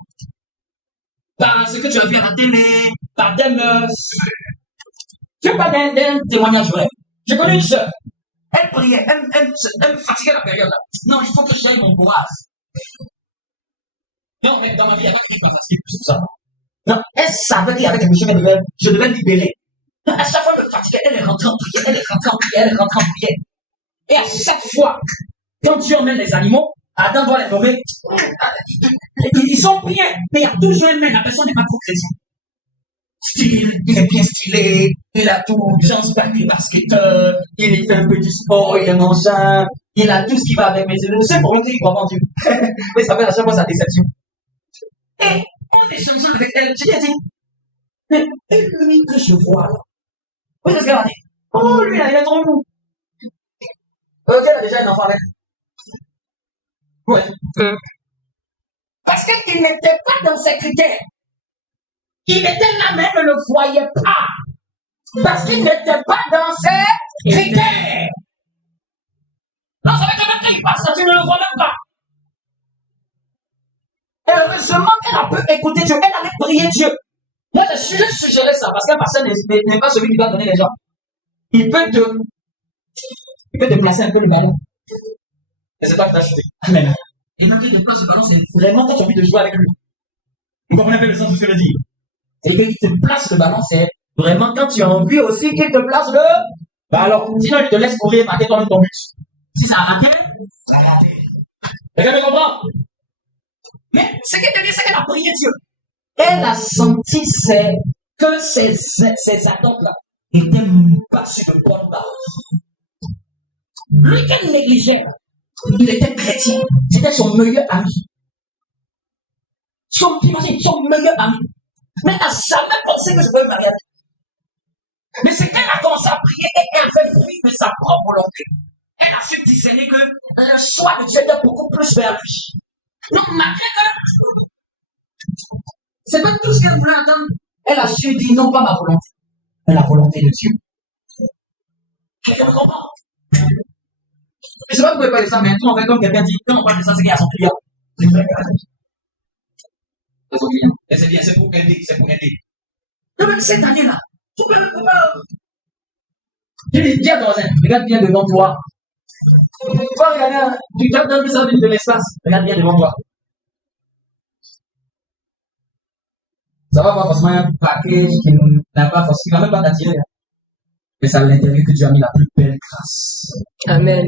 Par ce que tu as vu à la télé, par des mœurs. Tu veux pas d'un témoignage vrai? Je connais une sœur. Elle priait, elle me fatiguait la période là. Non, il faut que j'aille mon courage. Non, mais dans ma vie, il n'y a pas de quelque chose plus que ça. Non, elle savait qu'il y avait quelque chose que je devais libérer. À chaque fois qu'elle me fatiguait, elle est rentrée en prière, elle est rentrée en prière, elle est rentrée en prière. Et à chaque fois, quand Dieu emmène les animaux, Adam doit les nommer. Ils sont bien, mais il y a toujours un mais, la personne n'est pas trop chrétienne. Style, il est bien stylé, il a tout, Jean Sparky basketteur, il fait un peu du sport, il est mangeable, il a tout ce qui va avec, mais c'est le seul problème qu'il croit en Dieu. Mais ça fait à chaque fois sa déception. Et en échangeant avec elle, je lui ai dit, mais lui que je vois là, oui, c'est ce qu'elle a dit. Oh, lui là, il est trop lourd. Ok, elle a déjà un enfant avec. Ouais. Parce qu'il n'était pas dans ses critères. Il était là même, ne le voyait pas. Parce qu'il n'était pas dans ses critères. Non, ça veut dire qu'il passe, tu ne le vois même pas. Et heureusement qu'elle a pu écouter Dieu. Elle allait prier Dieu. Moi, je suggérais ça, parce qu'un pasteur n'est pas celui qui va donner les gens. Il peut te placer un peu le ballon. Et c'est toi qui t'as chuté. Amen. Et quand il te place le ballon, c'est vraiment quand tu as envie de jouer avec lui. Vous comprenez un peu le sens de ce que je dis? Et quand il te place le ballon, c'est vraiment quand tu as envie aussi qu'il te place le ballon. Sinon, il te laisse courir et marquer toi-même ton but. Si ça a raté, ça a raté. Quelqu'un me comprend? Mais ce qui est bien, c'est qu'elle a prié Dieu. Elle a senti que ces attentes-là étaient pas sur de bonnes bases. Lui qu'elle négligeait, il était chrétien. C'était son meilleur ami. Imagine, son meilleur ami. Mais elle n'a jamais pensé que je veux me marier avec lui. Mais c'est qu'elle a commencé à prier et elle avait fui de sa propre volonté. Elle a su discerner que le choix de Dieu était beaucoup plus vers lui. Donc, malgré que c'est pas tout ce qu'elle voulait attendre, elle a su dire non pas ma volonté, mais la volonté de Dieu. Quelqu'un me comprend? Je sais pas si vous pouvez parler de ça, mais tout en fait, comme quelqu'un dit, quand on parle de ça, c'est qu'il y a son client. C'est vrai. C'est son client. Et c'est bien, c'est pour aider, c'est pour aider. Non, mais cette année-là, tu peux. Dis à ton voisin, regarde bien devant toi. Tu vas regarder, tu donnes ça de l'espace, regarde bien devant toi. Ça va pas forcément un package qui n'a pas forcément, qui va même pas t'attirer. Mais c'est à l'intérieur que Dieu a mis la plus belle grâce. Amen.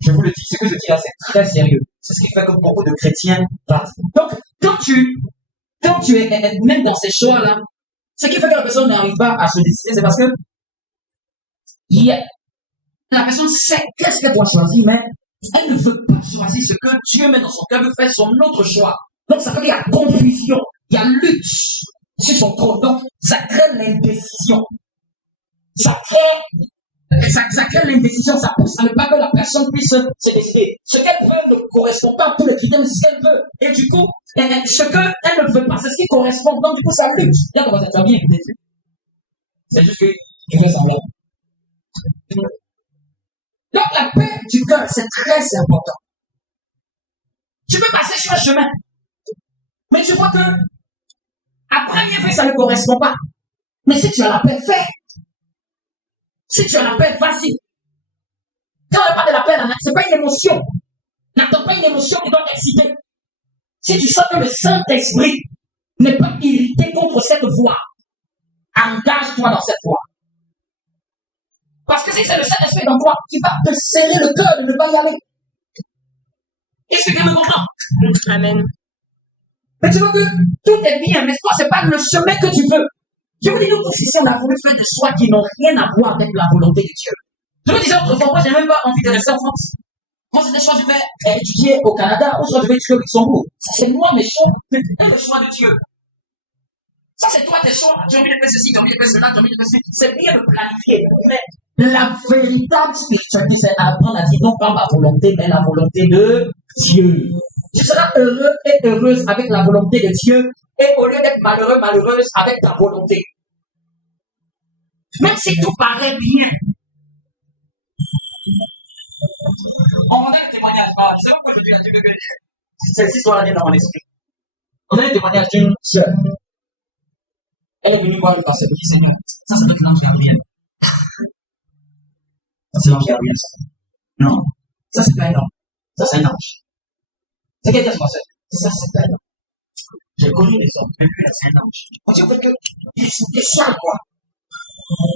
Je vous le dis, ce que je dis là, c'est très sérieux. C'est ce qui fait que beaucoup de chrétiens ratent. Donc, quand tu es même dans ces choix-là, ce qui fait que la personne n'arrive pas à se décider, c'est parce que la personne sait qu'est-ce qu'elle doit choisir, mais elle ne veut pas choisir ce que Dieu met dans son cœur, elle veut faire son autre choix. Donc, ça fait qu'il y a confusion, il y a lutte sur son trône. Donc, ça crée l'indécision. Ça crée l'indécision, ça pousse à ne pas que la personne puisse se décider. Ce qu'elle veut ne correspond pas à tous les critères de ce qu'elle veut. Et du coup, ce qu'elle ne veut pas, c'est ce qui correspond. Donc, du coup, ça lutte. Là, comment ça va bien écouter? C'est juste que tu fais semblant. Donc, la paix du cœur, c'est très important. Tu peux passer sur un chemin, mais tu vois que, à première vue, ça ne correspond pas. Mais si tu as la paix, fais. Si tu as la paix, vas-y. Quand on n'a pas de la paix, ce n'est pas une émotion. N'attends pas une émotion qui doit t'exciter. Si tu sens que le Saint-Esprit n'est pas irrité contre cette voie, engage-toi dans cette voie. Parce que si c'est le Saint-Esprit dans toi, tu vas te serrer le cœur de ne pas y aller. Est-ce que tu me comprends? Amen. Mais tu vois que tout est bien, mais toi, ce n'est pas le chemin que tu veux. Je vous dis, nous tous ici, on a voulu faire des choix qui n'ont rien à voir avec la volonté de Dieu. Je me disais autrefois, moi, je n'ai même pas envie de rester en France. Moi, c'est des choix, je vais étudier au Canada, ou soit je vais étudier au Luxembourg. Ça, c'est moi, mes choix. C'est le choix de Dieu. Ça, c'est toi, tes choix. J'ai envie de faire ceci, j'ai envie de faire cela, j'ai envie de faire ceci. C'est bien de planifier. Mais la véritable spiritualité, c'est apprendre à dire non pas ma volonté, mais la volonté de Dieu. Tu seras heureux et heureuse avec la volonté de Dieu, et au lieu d'être malheureux, malheureuse avec ta volonté. Même si tout paraît bien. On a le témoignage. Je sais pas pourquoi je dis un truc de cette histoire-là vient dans mon esprit. On a le témoignage d'une sœur. Elle est venue voir le pasteur. Elle dit, Seigneur, ça c'est notre l'ange Gabriel. Ça c'est l'ange Gabriel, ça. Non. Ça c'est pas un ange. Ça c'est un ange. C'est qu'elle dit à son pasteur. Ça c'est pas un ange. J'ai connu des hommes. Mais lui, c'est un ange. On dit en fait que c'est ça, quoi.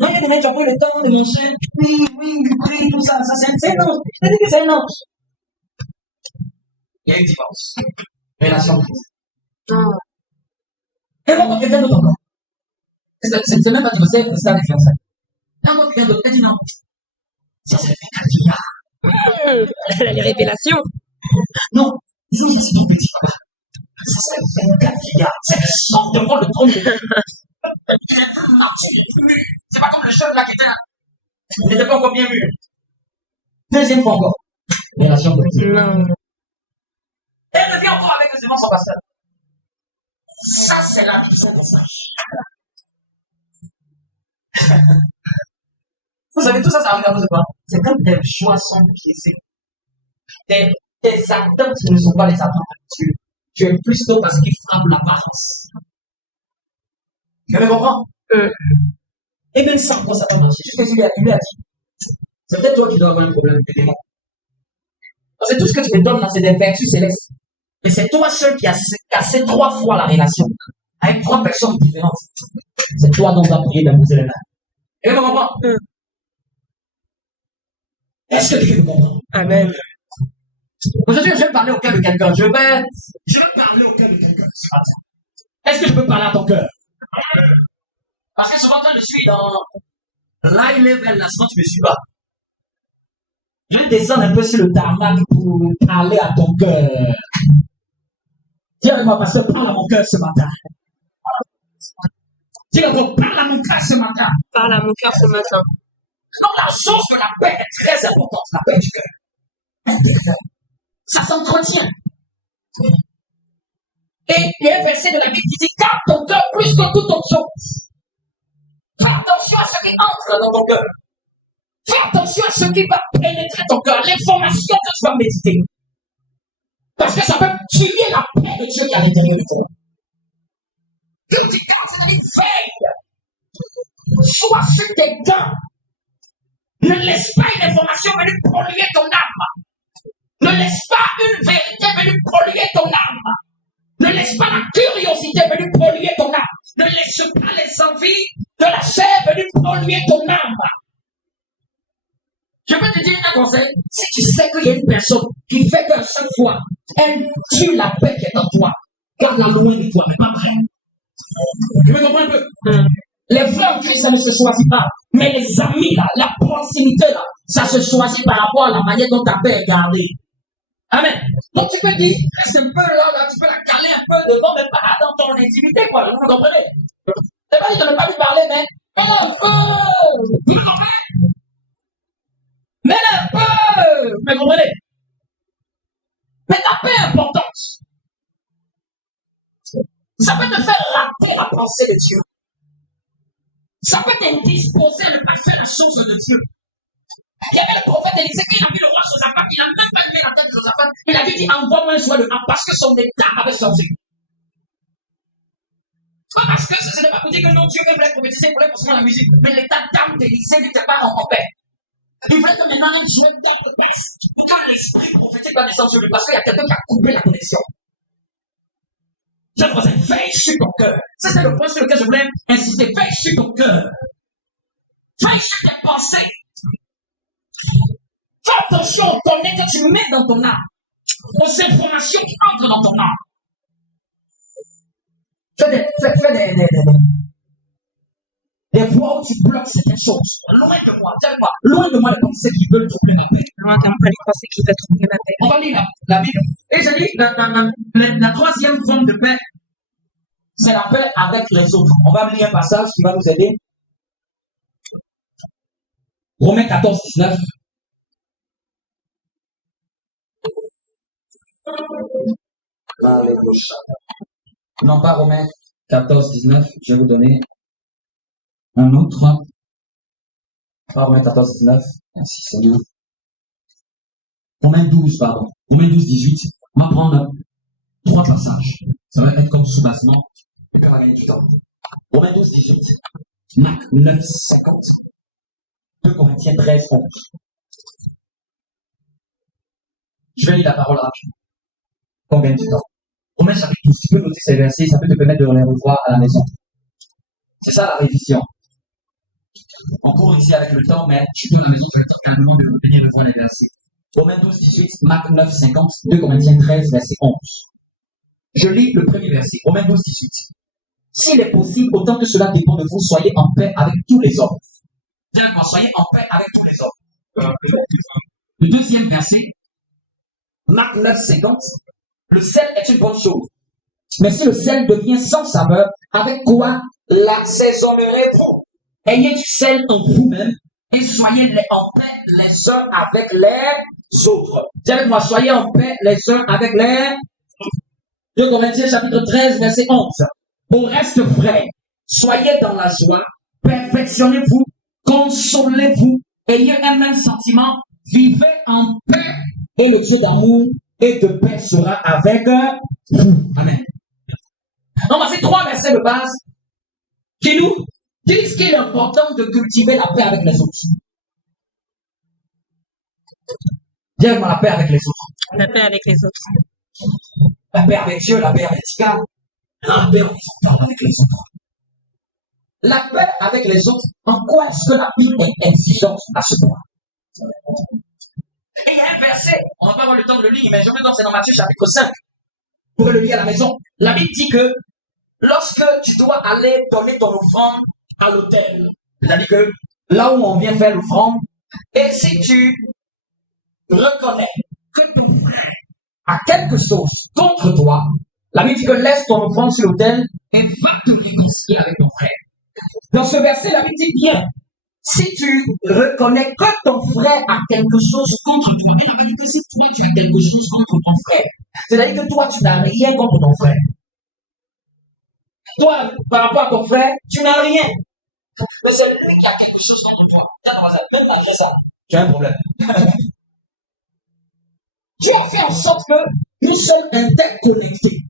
Non, il y a des mecs qui ont pris le temps de manger. Oui, tout ça. Ça c'est un ange. Je te dis que c'est un ange. Il y a une divorce. Relation prise. Et encore quelqu'un d'autre encore. C'est même pas divorcé, c'est avec fiançailles. Et encore quelqu'un d'autre. Elle dit non. Ça c'est le fait Elle a les révélations. non, vous, c'est ton petit papa. Ça c'est 24 milliards. C'est le sang devant le trône de Dieu. Il est plus mature, il est plus mûr. C'est pas comme le jeune là qui était là. Il n'était pas encore bien mûr. Deuxième fois encore. Relation politique. Non. Et elle devient encore avec le devant son pasteur. Ça, c'est la vision de ça. Vous savez, tout ça, ça arrive à vous de quoi? C'est quand tes choix sont biaisés. Tes attentes ne sont pas les attentes de Dieu. Tu es plutôt parce qu'il frappe l'apparence. Tu me comprends? Et même sans qu'on s'attende aussi. Juste que lui a dit, c'est peut-être toi qui dois avoir un problème de démon. Parce que tout ce que tu te donnes là, c'est des vertus célestes. Et c'est toi seul qui as cassé 3 fois la relation avec 3 personnes différentes. C'est toi dont on va prier d'imposer les mains. Et vous comprenez? Est-ce que tu comprends? Amen. Aujourd'hui, je vais parler au cœur de quelqu'un. Je vais parler au cœur de quelqu'un ce matin. Est-ce que je peux parler à ton cœur? Parce que souvent, quand je suis dans l'high level, là, souvent, tu ne me suis pas. Je vais descendre un peu sur le tarmac pour parler à ton cœur. Dis avec moi, pasteur, parle à mon cœur ce matin. Dis encore, parle à mon cœur ce matin. Parle à mon cœur ce matin. Donc, la source de la paix est très importante, la paix du cœur. Ça s'entretient. Et il y a un verset de la Bible qui dit, garde ton cœur plus que toute autre chose. Fais attention à ce qui entre dans ton cœur. Fais attention à ce qui va pénétrer ton cœur, l'information que tu vas méditer. Parce que ça peut tuer la paix de Dieu qui est à l'intérieur de toi. Dieu dit, garde, c'est-à-dire veille. Sois sur tes gants. Ne laisse pas une information venir polluer ton âme. Ne laisse pas une vérité venir polluer ton âme. Ne laisse pas la curiosité venir polluer ton âme. Ne laisse pas les envies de la chair venir polluer ton âme. Je peux te dire un conseil. Si tu sais qu'il y a une personne qui fait qu'à chaque fois, elle tue la paix qui est en toi, garde-la loin de toi, mais pas près. Tu me comprends un peu? Les frères en Christ, ça ne se choisit pas. Mais les amis, là, la proximité, là, ça se choisit par rapport à la manière dont ta paix est gardée. Amen. Donc tu peux dire, reste un peu là, tu peux la caler un peu devant, mais pas dans ton intimité, quoi. Vous me comprenez? C'est pas dit de ne pas lui parler, mais vous me comprenez? Mais un peu, vous me comprenez? Mais ta paix est importante. Ça peut te faire rater la pensée de Dieu. Ça peut t'indisposer à ne pas faire la chose de Dieu. Il y avait le prophète Élisée, quand il a vu le roi Josaphat, il n'a même pas levé la tête de Josaphat. Il a dit, envoie-moi un soin de âme, parce que son état avait changé. Pas parce que ce n'est pas pour dire que non, Dieu voulait prophétiser, il voulait forcément la musique, mais l'état d'âme d'Élisée n'était pas en paix. Il voulait que maintenant un jour de texte, quand l'esprit prophétique va descendre sur lui, parce qu'il y a quelqu'un qui a coupé la connexion. Je faisais veille sur ton cœur. Ça, c'est le point sur lequel je voulais insister. Veille sur ton cœur. Veille sur tes pensées. Fais attention aux données que tu mets dans ton âme, aux informations qui entrent dans ton âme. Fais des voix où tu bloques certaines choses. Loin de moi, tiens-moi. Loin de moi les pensées qui veulent troubler ma paix. Loin de moi les pensées qui veulent troubler ma paix. On va lire la Bible. Et je dis, la troisième forme de paix, c'est la paix avec les autres. On va lire un passage qui va nous aider. Romains 14, 19. Non, pas Romains 14, 19. Je vais vous donner un autre. Pas Romains 14, 19. Merci Seigneur. Romains 12, pardon. Romains 12, 18. On va prendre 3 passages. Ça va être comme sous-bassement. Et puis on va gagner du temps. Romains 12, 18. Marc 9, 50. 2 Corinthiens 13, 11. Je vais lire la parole rapide. Combien de temps? Romains chapitre 12, tu peux noter ces versets, ça peut te permettre de les revoir à la maison. C'est ça la révision. On court ici avec le temps, mais tu peux à la maison, tu as le temps calmement de venir revoir les versets. Romains 12, 18, Marc 9, 50, 2 Corinthiens 13, verset 11. Je lis le premier verset, Romains 12, 18. S'il est possible, autant que cela dépend de vous, soyez en paix avec tous les hommes. D'accord, soyez en paix avec tous les hommes. Le deuxième verset, Marc 9, 50. Le sel est une bonne chose. Mais si le sel devient sans saveur, avec quoi l'assaisonnerez-vous? Ayez du sel en vous-même et soyez en paix les uns avec les autres. Dis avec moi, soyez en paix les uns avec les autres. 2 Corinthiens chapitre 13, verset 11. Au reste, frères, soyez dans la joie, perfectionnez-vous, consolez-vous, ayez un même sentiment, vivez en paix, et le Dieu d'amour et de paix sera avec vous. Amen. Donc, voici 3 versets de base qui nous disent qu'il est important de cultiver la paix avec les autres. Dis-moi la paix avec les autres. La paix avec les autres. La paix avec Dieu, la paix avec Tika, la paix horizontale avec les autres. La paix avec les autres, en quoi est-ce que la Bible est exigeante à ce point? Et il y a un verset, on va pas avoir le temps de le lire, mais je vous le donne, c'est dans Matthieu chapitre 5. Vous pouvez le lire à la maison. La Bible dit que lorsque tu dois aller donner ton offrande à l'autel, c'est-à-dire que là où on vient faire l'offrande, et si tu reconnais que ton frère a quelque chose contre toi, la Bible dit que laisse ton offrande sur l'autel et va te réconcilier avec ton frère. Dans ce verset, la Bible dit bien, si tu reconnais que ton frère a quelque chose contre toi, elle n'a pas dit que si toi tu as quelque chose contre ton frère, c'est-à-dire que toi tu n'as rien contre ton frère. Toi, par rapport à ton frère, tu n'as rien. Mais c'est lui qui a quelque chose contre toi. Même malgré ça, tu as un problème. Tu as fait en sorte que nous sommes interconnectés.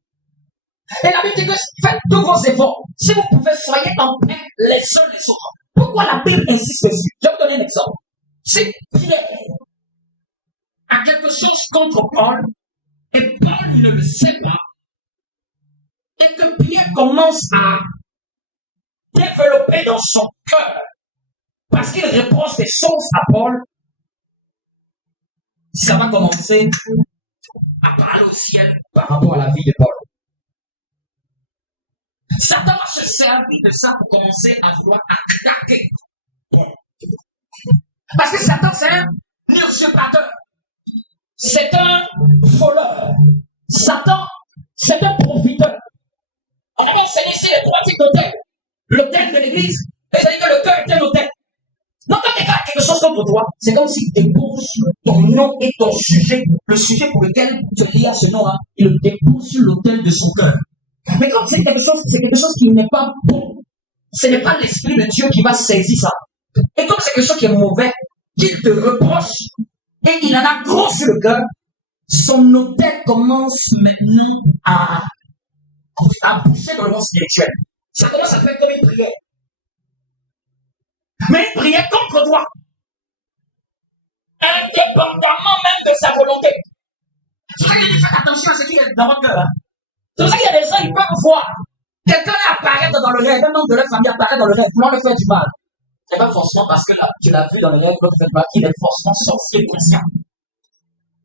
Et la Bible dit que faites tous vos efforts. Si vous pouvez, soyez en paix les uns les autres. Pourquoi la Bible insiste dessus? Je vais vous donner un exemple. Si Pierre a quelque chose contre Paul, et Paul ne le sait pas, et que Pierre commence à développer dans son cœur, parce qu'il reproche des choses à Paul, ça va commencer à parler au ciel par rapport à la vie de Paul. Satan va se servir de ça pour commencer à vouloir attaquer Paul. Parce que Satan, c'est un usurpateur. C'est un voleur. Satan, c'est un profiteur. On avait enseigné ici les trois types d'autels. L'autel de l'église, c'est-à-dire que le cœur est un autel. Donc, quand quelqu'un a quelque chose contre toi, c'est comme s'il dépose ton nom et ton sujet, le sujet pour lequel tu es lié à ce nom-là, il le dépose sur l'autel de son cœur. Mais quand c'est quelque chose qui n'est pas bon, ce n'est pas l'Esprit de Dieu qui va saisir ça. Et comme c'est quelque chose qui est mauvais, qu'il te reproche, et il en a gros sur le cœur, son autel commence maintenant à pousser dans le monde spirituel. Ça commence à faire comme une prière. Mais une prière contre toi. Indépendamment même de sa volonté. C'est pour ça qu'il dit faites attention à ce qui est dans votre cœur. C'est pour ça qu'il y a des gens, ils peuvent voir quelqu'un apparaître dans le rêve, un membre de leur famille apparaît dans le rêve, pour le faire du mal. C'est pas forcément parce que là, tu l'as vu dans le rêve, que tu fais du mal, qu'il est forcément sorcier conscient.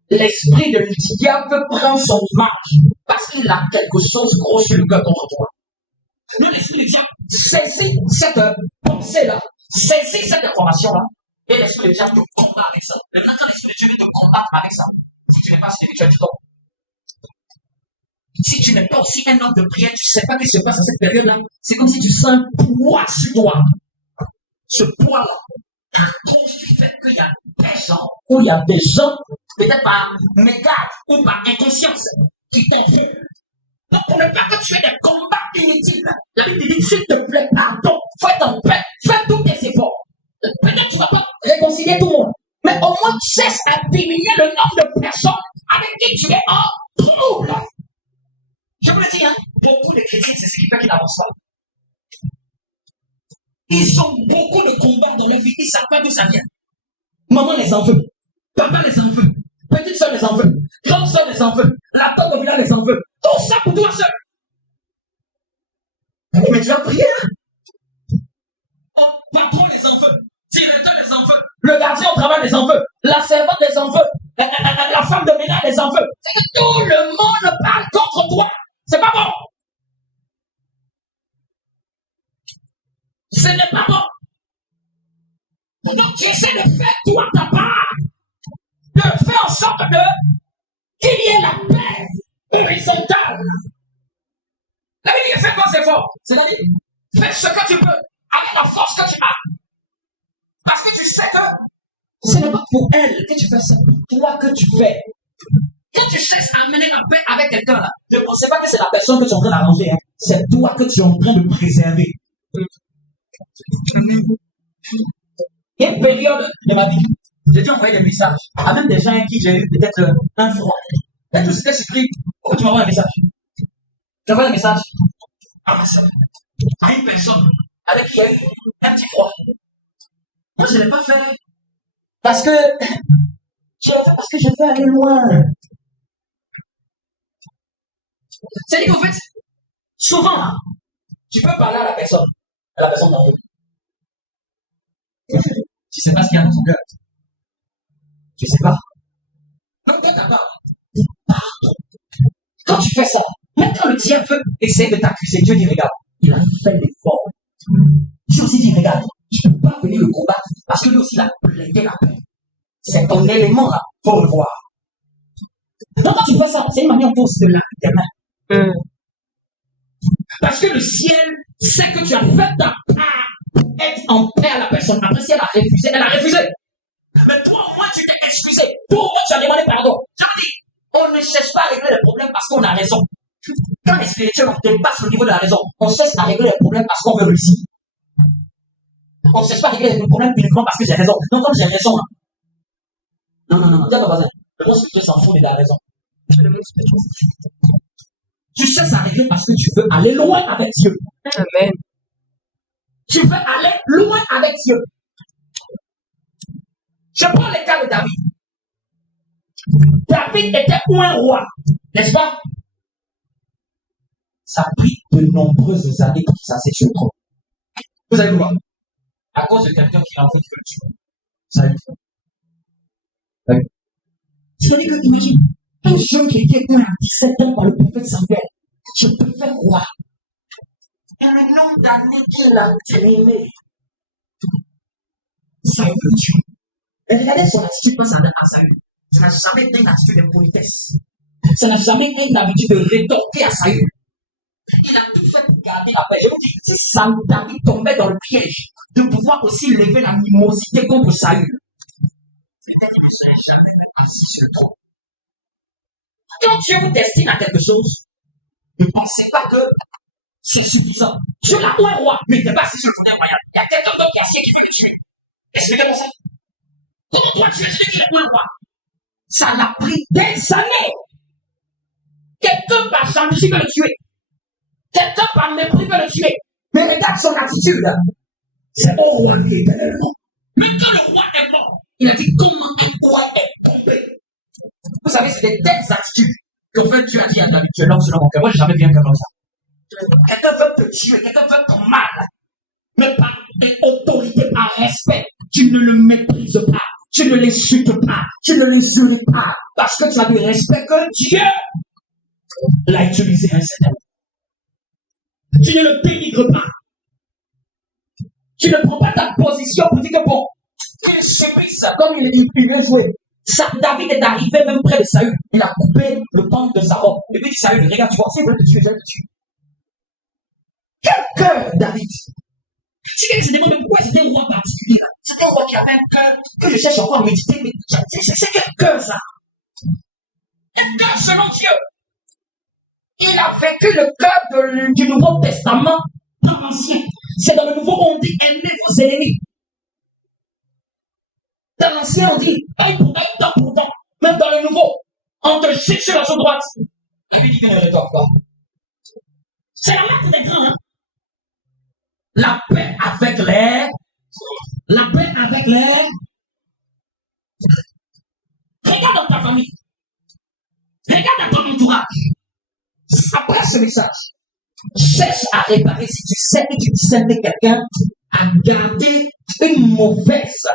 L'esprit de diable prend son image parce qu'il a quelque chose de gros sur le cœur contre toi. Mais l'esprit du diable saisit cette pensée-là, saisit cette information-là, et l'esprit du diable te combat avec ça. Maintenant, quand l'esprit de Dieu vient te combattre avec ça, si tu n'es pas spirituel, tu tombes. Si tu n'es pas aussi un homme de prière, tu ne sais pas ce qui se passe à cette période-là. C'est comme si tu sens un poids sur toi. Ce poids-là, à cause du fait qu'il y a des gens, ou il y a des gens, peut-être par mégarde ou par inconscience, qui t'ont vu. Donc, pour ne pas que tu aies des combats inutiles, la Bible dit, s'il te plaît, pardon, fais en paix, fais tous tes efforts. Peut-être que tu ne vas pas réconcilier tout le monde, mais au moins cesse à diminuer le nombre de personnes avec qui tu es en trouble. Je vous le dis, hein, beaucoup de chrétiens, c'est ce qui fait qu'ils n'avancent pas. Ils ont beaucoup de combats dans leur vie, ils ne savent pas d'où ça vient. Maman les en veut, papa les en veut, petite soeur les en veut, grande soeur les en veut, la tante au village les en veut. Tout ça pour toi seul. Mais tu as prié, hein? Oh, patron les en veut, directeur les en veut, le gardien au travail les en veut, la servante les en veut, la femme de ménage les en veut. C'est que tout le monde parle contre toi. C'est pas bon. Ce n'est pas bon. Donc tu essaies de faire toi ta part, de faire en sorte qu'il y ait la paix horizontale. La Bible dit fais vos efforts. C'est-à-dire, fais ce que tu peux avec la force que tu as. Parce que tu sais que ce n'est pas pour elle que tu fais, c'est pour toi que tu fais. Quand tu cesses à amener la paix avec quelqu'un là, ne pensez pas que c'est la personne que tu es en train d'arranger, hein. C'est toi que tu es en train de préserver. Il y a une période de ma vie, j'ai dû envoyer des messages à même des gens avec qui j'ai eu peut-être un froid. Et tout s'était surpris. Pourquoi tu m'envoies un message? Tu envoies un message à ma soeur, à une personne avec qui il y a eu un petit froid. Moi, je ne l'ai pas fait parce que je l'ai fait parce que je veux aller loin. C'est-à-dire qu'en fait, souvent, hein, tu peux parler à la personne t'en veut. Tu sais pas ce qu'il y a dans son cœur. Tu sais pas. Donc, dès ta quand tu fais ça, même quand le diable veut essayer de t'accuser, Dieu dit, regarde, il a fait l'effort. Dieu aussi dit, regarde, tu ne peux pas venir le combattre parce que lui aussi, il a plaidé la paix. C'est ton élément là, faut le voir. Donc quand tu fais ça, c'est une manière pour se laver tes mains. Parce que le ciel sait que tu as fait ta part pour être en paix à la personne. Après, si elle a refusé, elle a refusé. Mais toi, au moins, tu t'es excusé. Toi, au moins, tu as demandé pardon. Je vous dis, on ne cherche pas à régler les problèmes parce qu'on a raison. Quand les spirituels, on dépasse le niveau de la raison, on cherche à régler les problèmes parce qu'on veut réussir. On ne cherche pas à régler les problèmes uniquement parce que j'ai raison. Non, comme j'ai raison. Non. Dis à ton voisin, le monde spirituel s'en fout de la raison. Tu cherches à régler parce que tu veux aller loin avec Dieu. Amen. Tu veux aller loin avec Dieu. Je prends le cas de David. David était un roi, n'est-ce pas? Ça a pris de nombreuses années pour qu'il s'assied sur le trône. Vous savez pourquoi? À cause de quelqu'un qui a envie de le tuer. Ça a été. C'est-à-dire que, imagine, un jeune qui était un à 17 ans par le prophète Samuel, je peux faire roi. Et le nombre d'années qu'il a traîné, ça a été le tuer. Et regardez son attitude face à Saül. Ça n'a jamais été une attitude de politesse. Ça n'a jamais été une habitude de rétorquer à Saül. Il a tout fait pour garder la paix. Je vous dis, si David tombait dans le piège de pouvoir aussi lever l'animosité contre Saül, peut-être qu'il ne serait jamais assis sur le trône. Quand Dieu vous destine à quelque chose, ne pensez pas que c'est suffisant. Dieu l'a un roi, mais il n'est pas assis sur le trône royal. Il y a quelqu'un d'autre qui est assis et qui veut le tuer. Expliquez-moi ça. Comment toi tu es celui qui est un roi? Ça l'a pris des années. Quelqu'un par jalousie veut le tuer. Quelqu'un par mépris veut le tuer. Mais regarde son attitude. C'est au roi qui est éternellement. Mais quand le roi est mort, il a dit comment un roi est tombé. Vous savez, c'est des telles attitudes qu'en fait Dieu a dit à David, tu es l'homme selon mon cœur. Moi, j'ai jamais vu un cœur comme ça. Quelqu'un veut te tuer, quelqu'un veut ton mal. Mais par autorité, par respect, tu ne le méprises pas. Tu ne l'insultes pas. Tu ne l'insultes pas. Parce que tu as du respect que Dieu l'a utilisé un certain moment. Tu ne le dénigres pas. Tu ne prends pas ta position pour dire que bon, il subisse comme il est joué. David est arrivé même près de Saül. Il a coupé le temps de sa robe. Et puis Saül, regarde, tu vois, s'il veut te tuer, je vais te tuer. Quel cœur, David! Si quelqu'un se demande pourquoi c'était un roi particulier, c'était un roi qui avait un cœur que je cherche encore à méditer, mais c'est quel cœur ça? Un cœur selon Dieu. Il a vécu le cœur du Nouveau Testament dans l'Ancien. C'est dans le Nouveau on dit aimez vos ennemis. Dans l'Ancien on dit aide pour aide, temps pour temps. Même dans le Nouveau, on te jette sur la joue droite. La Bible dit qu'il ne rétorque pas. C'est la marque des grands, hein? La paix avec l'air. La paix avec l'air. Regarde dans ta famille. Regarde dans ton entourage. Après ce message, cherche à réparer si tu sais que tu discernes quelqu'un à garder une mauvaise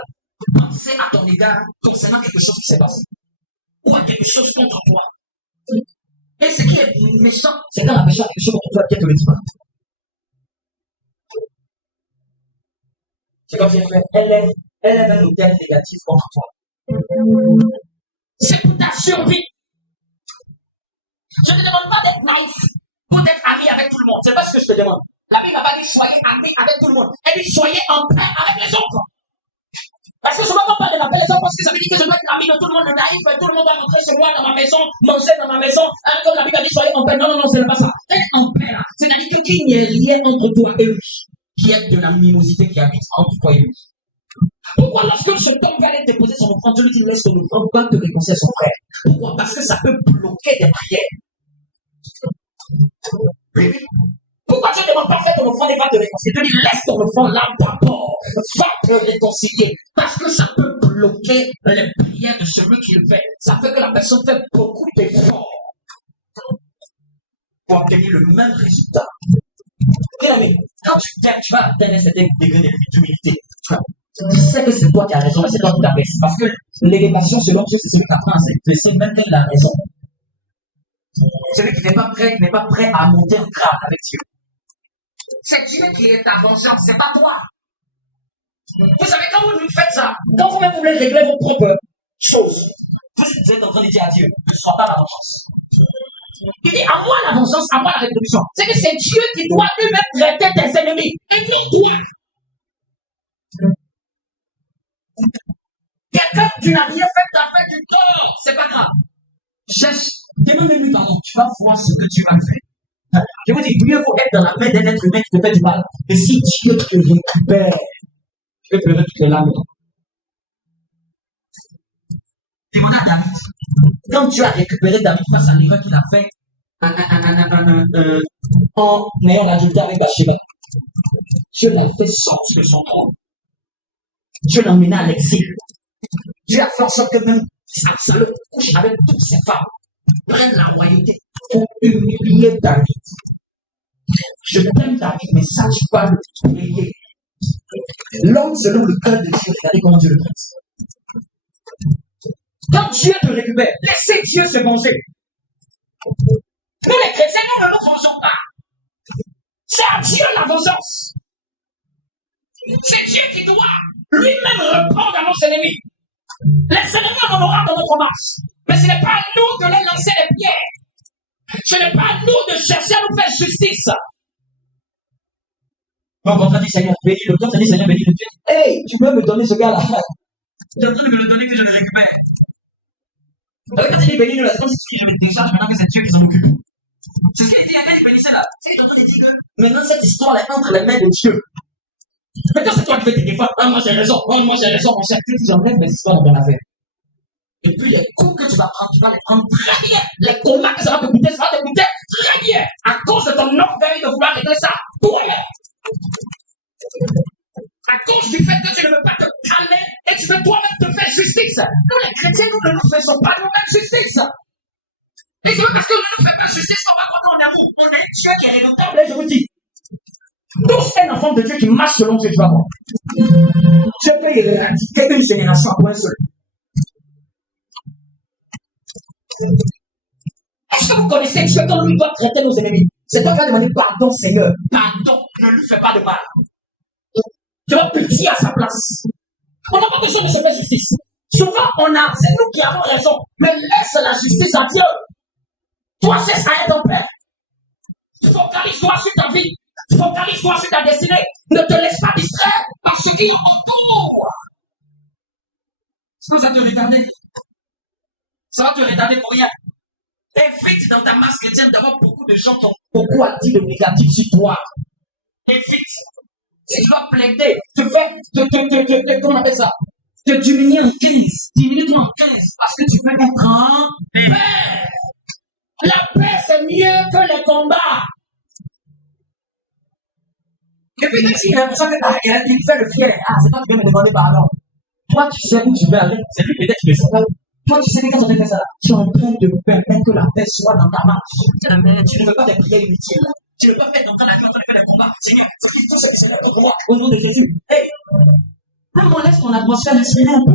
pensée à ton égard concernant quelque chose qui s'est passé. Ou à quelque chose contre toi. Et ce qui est méchant, c'est quand la personne a quelque chose contre toi, elle te le dit pas. C'est comme si elle élève un hôtel négatif contre toi. C'est pour ta survie. Je ne te demande pas d'être naïf ou d'être ami avec tout le monde. C'est pas ce que je te demande. La Bible n'a pas dit soyez ami avec tout le monde. Elle dit soyez en paix avec les autres. Parce que souvent on parle de la paix, les autres parce que ça veut dire que je dois être ami de tout le monde, le naïf, tout le monde va rentrer chez moi dans ma maison, manger dans ma maison, comme la Bible a dit soyez en paix. Non, c'est pas ça. Être en paix là, c'est-à-dire qu'il n'y ait rien entre toi et lui, qui est de l'animosité qui habite entre toi et lui. Pourquoi lorsque cet homme va aller déposer son offrande, je lui dis laisse ton offrande, va te réconcilier à son frère. Pourquoi? Parce que ça peut bloquer des barrières. Oui. Pourquoi tu ne demandes pas faire ton offrande et va te réconcilier? Tu dis laisse ton offrande là d'abord, va te réconcilier. Parce que ça peut bloquer les prières de celui qui le fait. Ça fait que la personne fait beaucoup d'efforts. pour obtenir le même résultat. Bien aimé, quand tu vas atteindre un certain degré d'humilité, tu sais que c'est toi qui as raison, mais c'est toi qui t'abaisse. Parce que l'élévation, selon Dieu, c'est celui qui apprend à se dresser, même quand il a raison. Celui qui n'est pas prêt à monter en grade avec Dieu. C'est Dieu qui est ta vengeance, c'est pas toi. Vous savez, quand vous faites ça, quand vous-même voulez régler vos propres choses, vous êtes en train de dire à Dieu, ne sois pas la vengeance. Il dit, à moi la vengeance, à moi la rétribution. C'est que c'est Dieu qui doit lui-même traiter tes ennemis, et non toi. Quelqu'un, tu n'as rien fait, tu as fait du tort, c'est pas grave. Cherche, demande-lui pardon, tu vas voir ce que tu vas faire. Je vous dis, mieux vaut être dans la main d'un être humain qui te fait du mal. Et si Dieu te récupère, je te récupérer là maintenant. Demandez à David. Quand Dieu a récupéré David face à l'erreur qu'il a fait en ayant l'adultère avec Bathsheba, Dieu l'a fait sortir de son trône. Dieu l'a emmené à l'exil. Dieu a fait en sorte que même Absalom couche avec toutes ses femmes, prenne la royauté pour humilier David. Je t'aime David, mais ça tu vas le payer. L'homme selon le cœur de Dieu, regardez comment Dieu le traite. Quand Dieu te récupère, laissez Dieu se venger. Nous les chrétiens, nous ne nous vengeons pas. C'est à Dieu la vengeance. C'est Dieu qui doit lui-même répondre à nos ennemis. Les ennemis en auront dans notre marche. Mais ce n'est pas à nous de les lancer les pierres. Ce n'est pas à nous de chercher à nous faire justice. On va dire, Seigneur, bénis le temps, Seigneur, bénis le Dieu. Hey, tu peux me donner ce gars-là. Tu es en train de me le donner que je le récupère. Quand il dit bénis le, c'est comme si je me décharge maintenant que c'est Dieu qui s'en occupe. C'est ce qu'il dit, quand il bénissait là. C'est qu'il est en train de dire que maintenant cette histoire est entre les mains de Dieu. Maintenant c'est toi qui fais tes défenses. Ah, moi j'ai raison, moi j'ai raison, mon cher. Tu j'enlève mes histoires dans ton affaire. Et puis les coups que tu vas prendre, tu vas les prendre très bien. Les combats que ça va te coûter très bien. À cause de ton orgueil de vouloir régler ça toi-même. À cause du fait que tu ne veux pas te calmer et tu veux toi-même te faire justice. Nous les chrétiens, nous ne nous faisons pas nous-mêmes justice. Et c'est parce que nous ne nous faisons pas justice qu'on va croire en amour. On a un Dieu qui est rédempteur, je vous dis. Tous un enfant de Dieu qui marche selon Dieu, tu vas voir. Dieu peut éradiquer une génération à point seul. Est-ce que vous connaissez Dieu quand lui doit traiter nos ennemis? C'est toi qui vas demander pardon, Seigneur. Pardon, ne lui fais pas de mal. Tu vas pitié à sa place. On n'a pas besoin de se faire justice. Souvent, c'est nous qui avons raison. Mais laisse la justice à Dieu. Toi, c'est ça être ton père. Focalise-toi sur ta vie. Focalise-toi sur ta destinée. Ne te laisse pas distraire par ce qui est autour. Ça va te retarder. Ça va te retarder pour rien. Évite dans ta masse chrétienne d'avoir beaucoup de gens qui ont beaucoup à dire de négatif sur toi. Évite. Si tu vas plaider, tu vas comment on appelle ça? Te diminuer en 15. Diminue-toi en 15 parce que tu peux être en paix. La paix, c'est mieux que les combats. Et puis, si il a l'impression qu'il fait le fier, c'est toi qui viens me demander pardon. Toi, tu sais où tu veux aller. C'est lui peut-être qui le sait pas. Toi, tu sais que quand on fait ça, tu es en train de permettre que la paix soit dans ta marche. Amen. Tu ne veux pas des prières inutiles. Tu ne veux pas faire dans la vie en train de faire des combats. Seigneur, faut qu'il tout ce qui s'élève contre moi au nom de Jésus. Hey! Même on laisse ton atmosphère respirer un peu.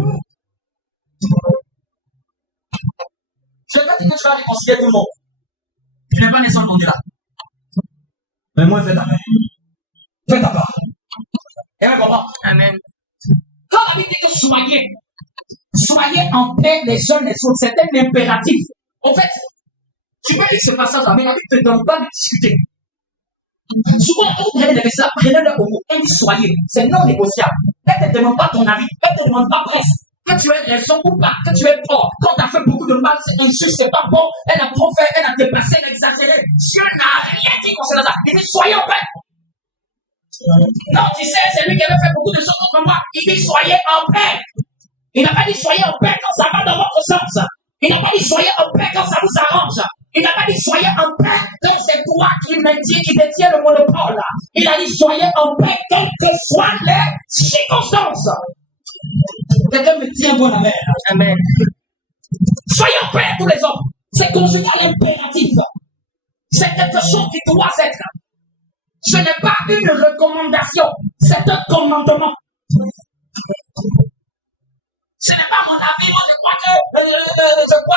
Je ne vais pas dire que tu vas réconcilier tout le monde. Tu n'es pas né sans le monde là. Mais moi, fais ta part. Fais ta part. Et on comprend. Amen. Quand la Bible dit que soyez en paix les uns les autres, c'est un impératif. En fait, tu peux lire ce passage, mais la Bible ne te donne pas de discuter. Souvent, quand vous prenez des messages, prenez-le au mot. Elle dit soyez. C'est non négociable. Elle ne te demande pas ton avis. Elle ne te demande pas presque. Que tu aies raison ou pas, que tu aies tort. Quand tu as fait beaucoup de mal, c'est injuste, c'est pas bon. Elle a trop fait, elle a dépassé, elle a exagéré. Dieu n'a rien dit concernant ça. Il dit soyez en paix. Non, tu sais, c'est lui qui avait fait beaucoup de choses contre moi. Il dit soyez en paix. Il n'a pas dit soyez en paix quand ça va dans votre sens. Il n'a pas dit soyez en paix quand ça vous arrange. Il n'a pas dit soyez en paix quand c'est toi qui détiens le monopole. Il a dit soyez en paix quelles que soient les circonstances. Quelqu'un me dit un bon amen. Amen. Soyez en paix tous les hommes. C'est conjugué à l'impératif. C'est quelque chose qui doit être. Ce n'est pas une recommandation, c'est un commandement. Ce n'est pas mon avis, moi je crois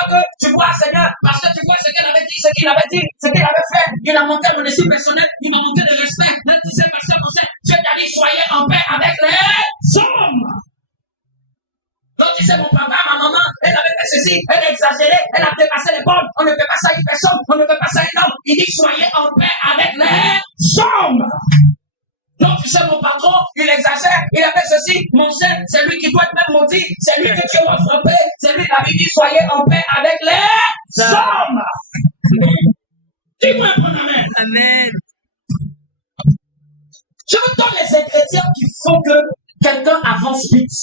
que, tu vois Seigneur, parce que tu vois ce qu'elle avait dit, ce qu'il avait dit, ce qu'il avait fait, il a manqué mon estime personnelle, il m'a manqué de respect, même si c'est personne, Dieu t'a dit, soyez en paix avec les hommes. Donc tu sais, mon papa, ma maman, elle avait fait ceci, elle a exagéré, elle a dépassé les bornes, on ne fait pas ça à une personne, on ne fait pas ça à un homme. Il dit, soyez en paix avec les hommes. Donc, tu sais, mon patron, il exagère, il a fait ceci, mon chef, c'est lui qui doit être même maudit, c'est lui que Dieu va frapper, c'est lui qui avait dit, soyez en paix avec les hommes. Dis-moi un bon amen. Amen. Je vous donne les ingrédients qui font que quelqu'un avance vite.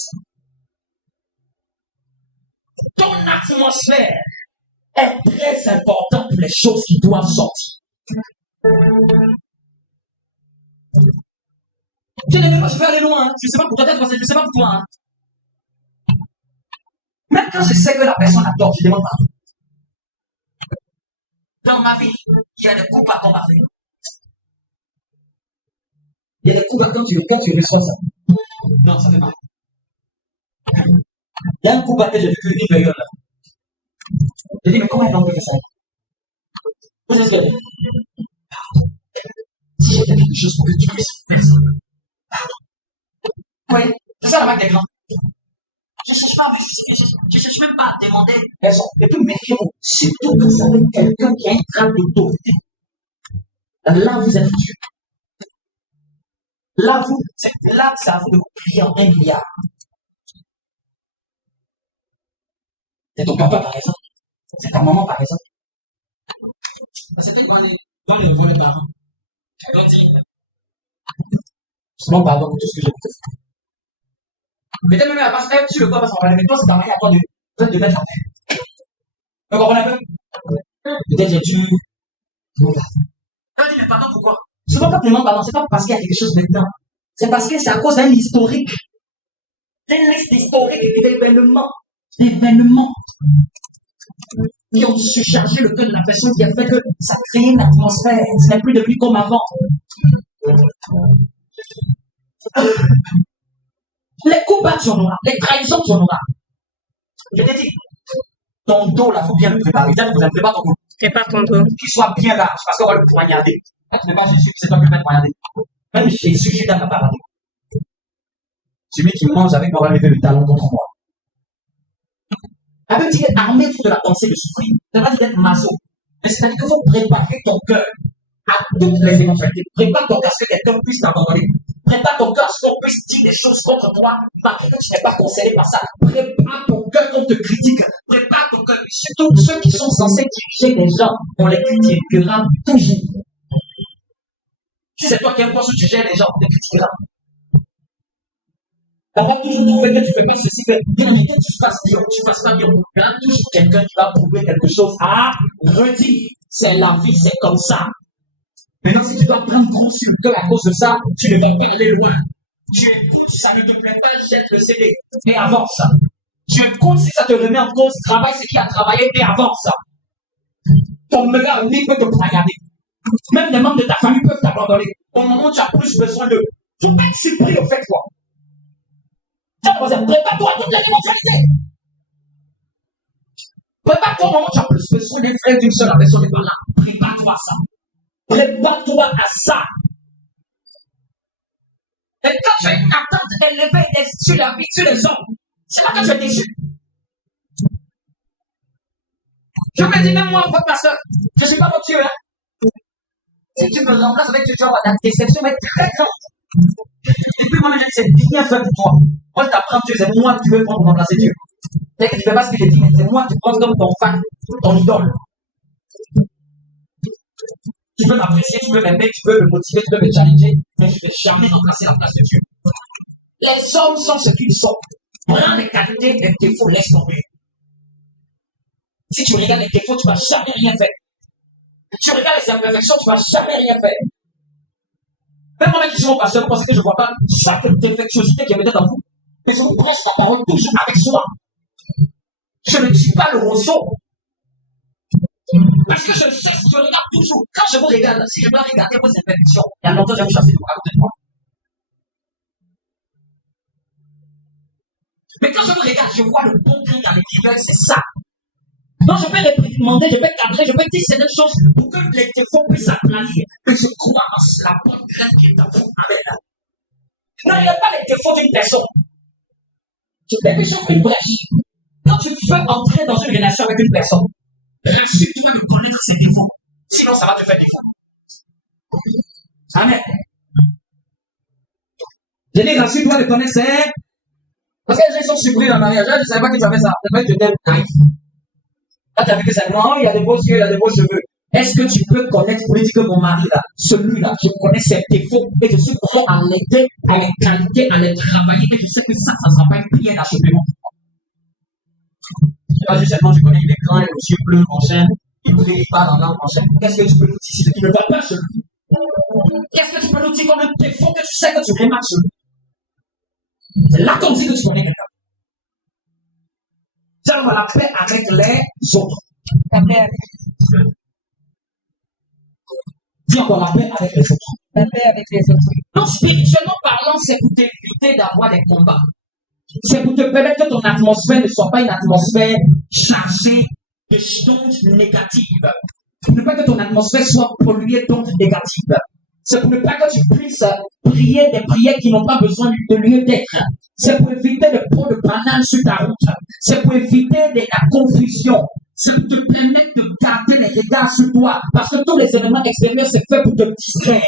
Ton atmosphère est très importante pour les choses qui doivent sortir. Je vais aller loin, hein. Je ne sais pas pour toi, je ne sais pas pour toi. Hein. Même quand je sais que la personne a tort, je demande pardon. Dans ma vie, il y a des coups à combattre. Il y a des coups quand tu reçois ça. Non, ça fait mal. Il y a un coup que j'ai vécu une période là. Je dis, mais comment est-ce qu'on peut faire ça? Vous savez ce qu'elle dit? Si j'ai fait quelque chose pour que tu puisses faire ça. Oui, c'est ça la marque des grands. Je ne cherche pas à me justifier, je ne cherche même pas à demander raison. Et puis méfiez-vous, surtout quand vous avez quelqu'un qui a une grade d'autorité. Là, vous êtes Dieu. Là, c'est à vous de vous plier en 1 milliard. C'est ton papa, par exemple. C'est ta maman, par exemple. C'est peut-être dans les parents. Donc, dis, seulement pardon pour tout ce que j'ai fait. Peut-être même à la place, sur le corps, parce qu'on va le mettre, toi, c'est ta manière à toi de mettre la paix. Vous comprenez un peu? Peut-être j'ai dû. Tu dis, mais pardon, pourquoi? Souvent, quand tu demandes pardon, c'est pas parce qu'il y a quelque chose maintenant. C'est parce que c'est à cause d'un historique. D'une liste historique d'événements. Qui ont surchargé le cœur de la personne qui a fait que ça crée une atmosphère. Ce n'est plus devenu comme avant. Les coups sont noirs, les trahisons sont noirs. Je t'ai dit, ton dos là, il faut bien le préparer. Vous ne préparez pas ton dos. Prépare ton dos. Qu'il soit bien large, parce qu'on va le poignarder. Là, tu ne pas Jésus, c'est toi qui vas le poignarder. Même Jésus, je suis dans la parole. Celui qui mange avec moi va lever le talon contre moi. La Bible dit armez-vous de la pensée de souffrir. Ça va dire d'être maso. Mais c'est-à-dire qu'il faut préparer ton cœur à toutes les éventualités. Prépare ton cœur à ce que quelqu'un puisse t'abandonner. Prépare ton cœur à ce qu'on puisse dire des choses contre toi, malgré que tu n'es pas concerné par ça. Prépare ton cœur qu'on te critique. Prépare ton cœur. Surtout ceux qui sont censés diriger les gens, on les critiquera toujours. Si c'est toi qui aimes pas ce que tu gères les gens, on les critiquera. On va toujours trouver que tu fais pas ceci, que tu fasses bien, tu fasses pas bien. Il y a toujours quelqu'un qui va trouver quelque chose à redire. C'est la vie, c'est comme ça. Maintenant, si tu dois prendre gros sur le cœur à cause de ça, tu ne vas pas aller loin. Tu écoutes, ça ne te plaît pas, jette le CD et avance. Tu écoutes, si ça te remet en cause, travaille ce qui a travaillé et avance. Ton meilleur ami peut te poignarder. Même les membres de ta famille peuvent t'abandonner. Au moment où tu as plus besoin d'eux, tu peux être surpris au fait quoi. Prépare-toi à toutes les éventualités. Prépare-toi au moment où tu as plus besoin d'un frère, d'une seule personne n'est pas là. Prépare-toi à ça. Prépare-toi à ça. Et quand tu as une attente élevée sur la vie, sur les hommes, c'est là que tu es déçu. Je me dis, même moi, votre pasteur, je ne suis pas votre Dieu. Hein? Si tu me remplaces avec Dieu, tu vas avoir la déception, mais très grande. Et puis moi, je dis, c'est bien fait pour toi. Moi, je t'apprends Dieu, c'est moi que tu veux prendre pour remplacer Dieu. C'est que tu ne fais pas ce que j'ai dit, mais c'est moi que tu prends comme ton fan, ton idole. Tu peux m'apprécier, tu peux m'aimer, tu peux me motiver, tu peux me challenger, mais je ne vais jamais remplacer la place de Dieu. Les hommes sont ce qu'ils sont. Prends les qualités et les défauts, laisse tomber. Si tu regardes les défauts, tu ne vas jamais rien faire. Si tu regardes les imperfections, tu ne vas jamais rien faire. Même moi, qui suis mon pasteur, vous pensez que je ne vois pas chaque défectuosité qui est peut-être en vous. Mais je vous prêche la parole toujours avec soi. Je ne dis pas le roseau. Parce que je sais, je regarde toujours. Quand je vous regarde, si je dois regarder vos imperfections, il y a longtemps, j'ai chasser à côté de moi. Mais quand je vous regarde, je vois le bon truc à l'intérieur, c'est ça. Donc je peux réprimander, je peux cadrer, je peux dire certaines choses pour que les défauts puissent s'aplanir. Et je crois en la bonne graine qui est dans vous. Non, il n'y a pas les défauts d'une personne. Et puis j'ouvre une brèche. Quand tu veux entrer dans une relation avec une personne, rassure-toi de connaître ses défauts. Sinon, ça va te faire défaut. Amen. Je dis, rassure-toi de connaître ses... Parce que les gens sont surpris dans le mariage. Je ne savais pas que tu avais ça. C'est vrai que tu étais naïf. Là, tu as vu que c'est non, il y a des beaux yeux, il y a des beaux cheveux. Est-ce que tu peux connaître, pour lui dire que mon mari, là, celui-là, je connais ses défauts et je suis prêt à l'aider, à les qualifier, à les travailler et je sais que ça ne sera pas une prière d'achetement. C'est pas juste seulement, tu connais, il est grand, il a les yeux bleus, prochain, il parle en langue prochaine. Qu'est-ce que tu peux nous dire si tu ne va pas chez lui? Qu'est-ce que tu peux nous dire comme un défaut que tu sais que tu remarques chez lui? C'est là qu'on dit que tu connais quelqu'un. Ça va la paix avec les autres. La paix avec les autres. Dis encore la paix avec les autres. La paix avec les autres. Donc, spirituellement parlant, c'est pour t'éviter d'avoir des combats. C'est pour te permettre que ton atmosphère ne soit pas une atmosphère chargée de choses négatives. Pour ne pas que ton atmosphère soit polluée d'ondes négatives. C'est pour ne pas que tu puisses prier des prières qui n'ont pas besoin de lieu d'être. C'est pour éviter le pot de banane sur ta route. C'est pour éviter la confusion. C'est pour te permettre de garder les regards sur toi. Parce que tous les événements extérieurs, c'est fait pour te distraire.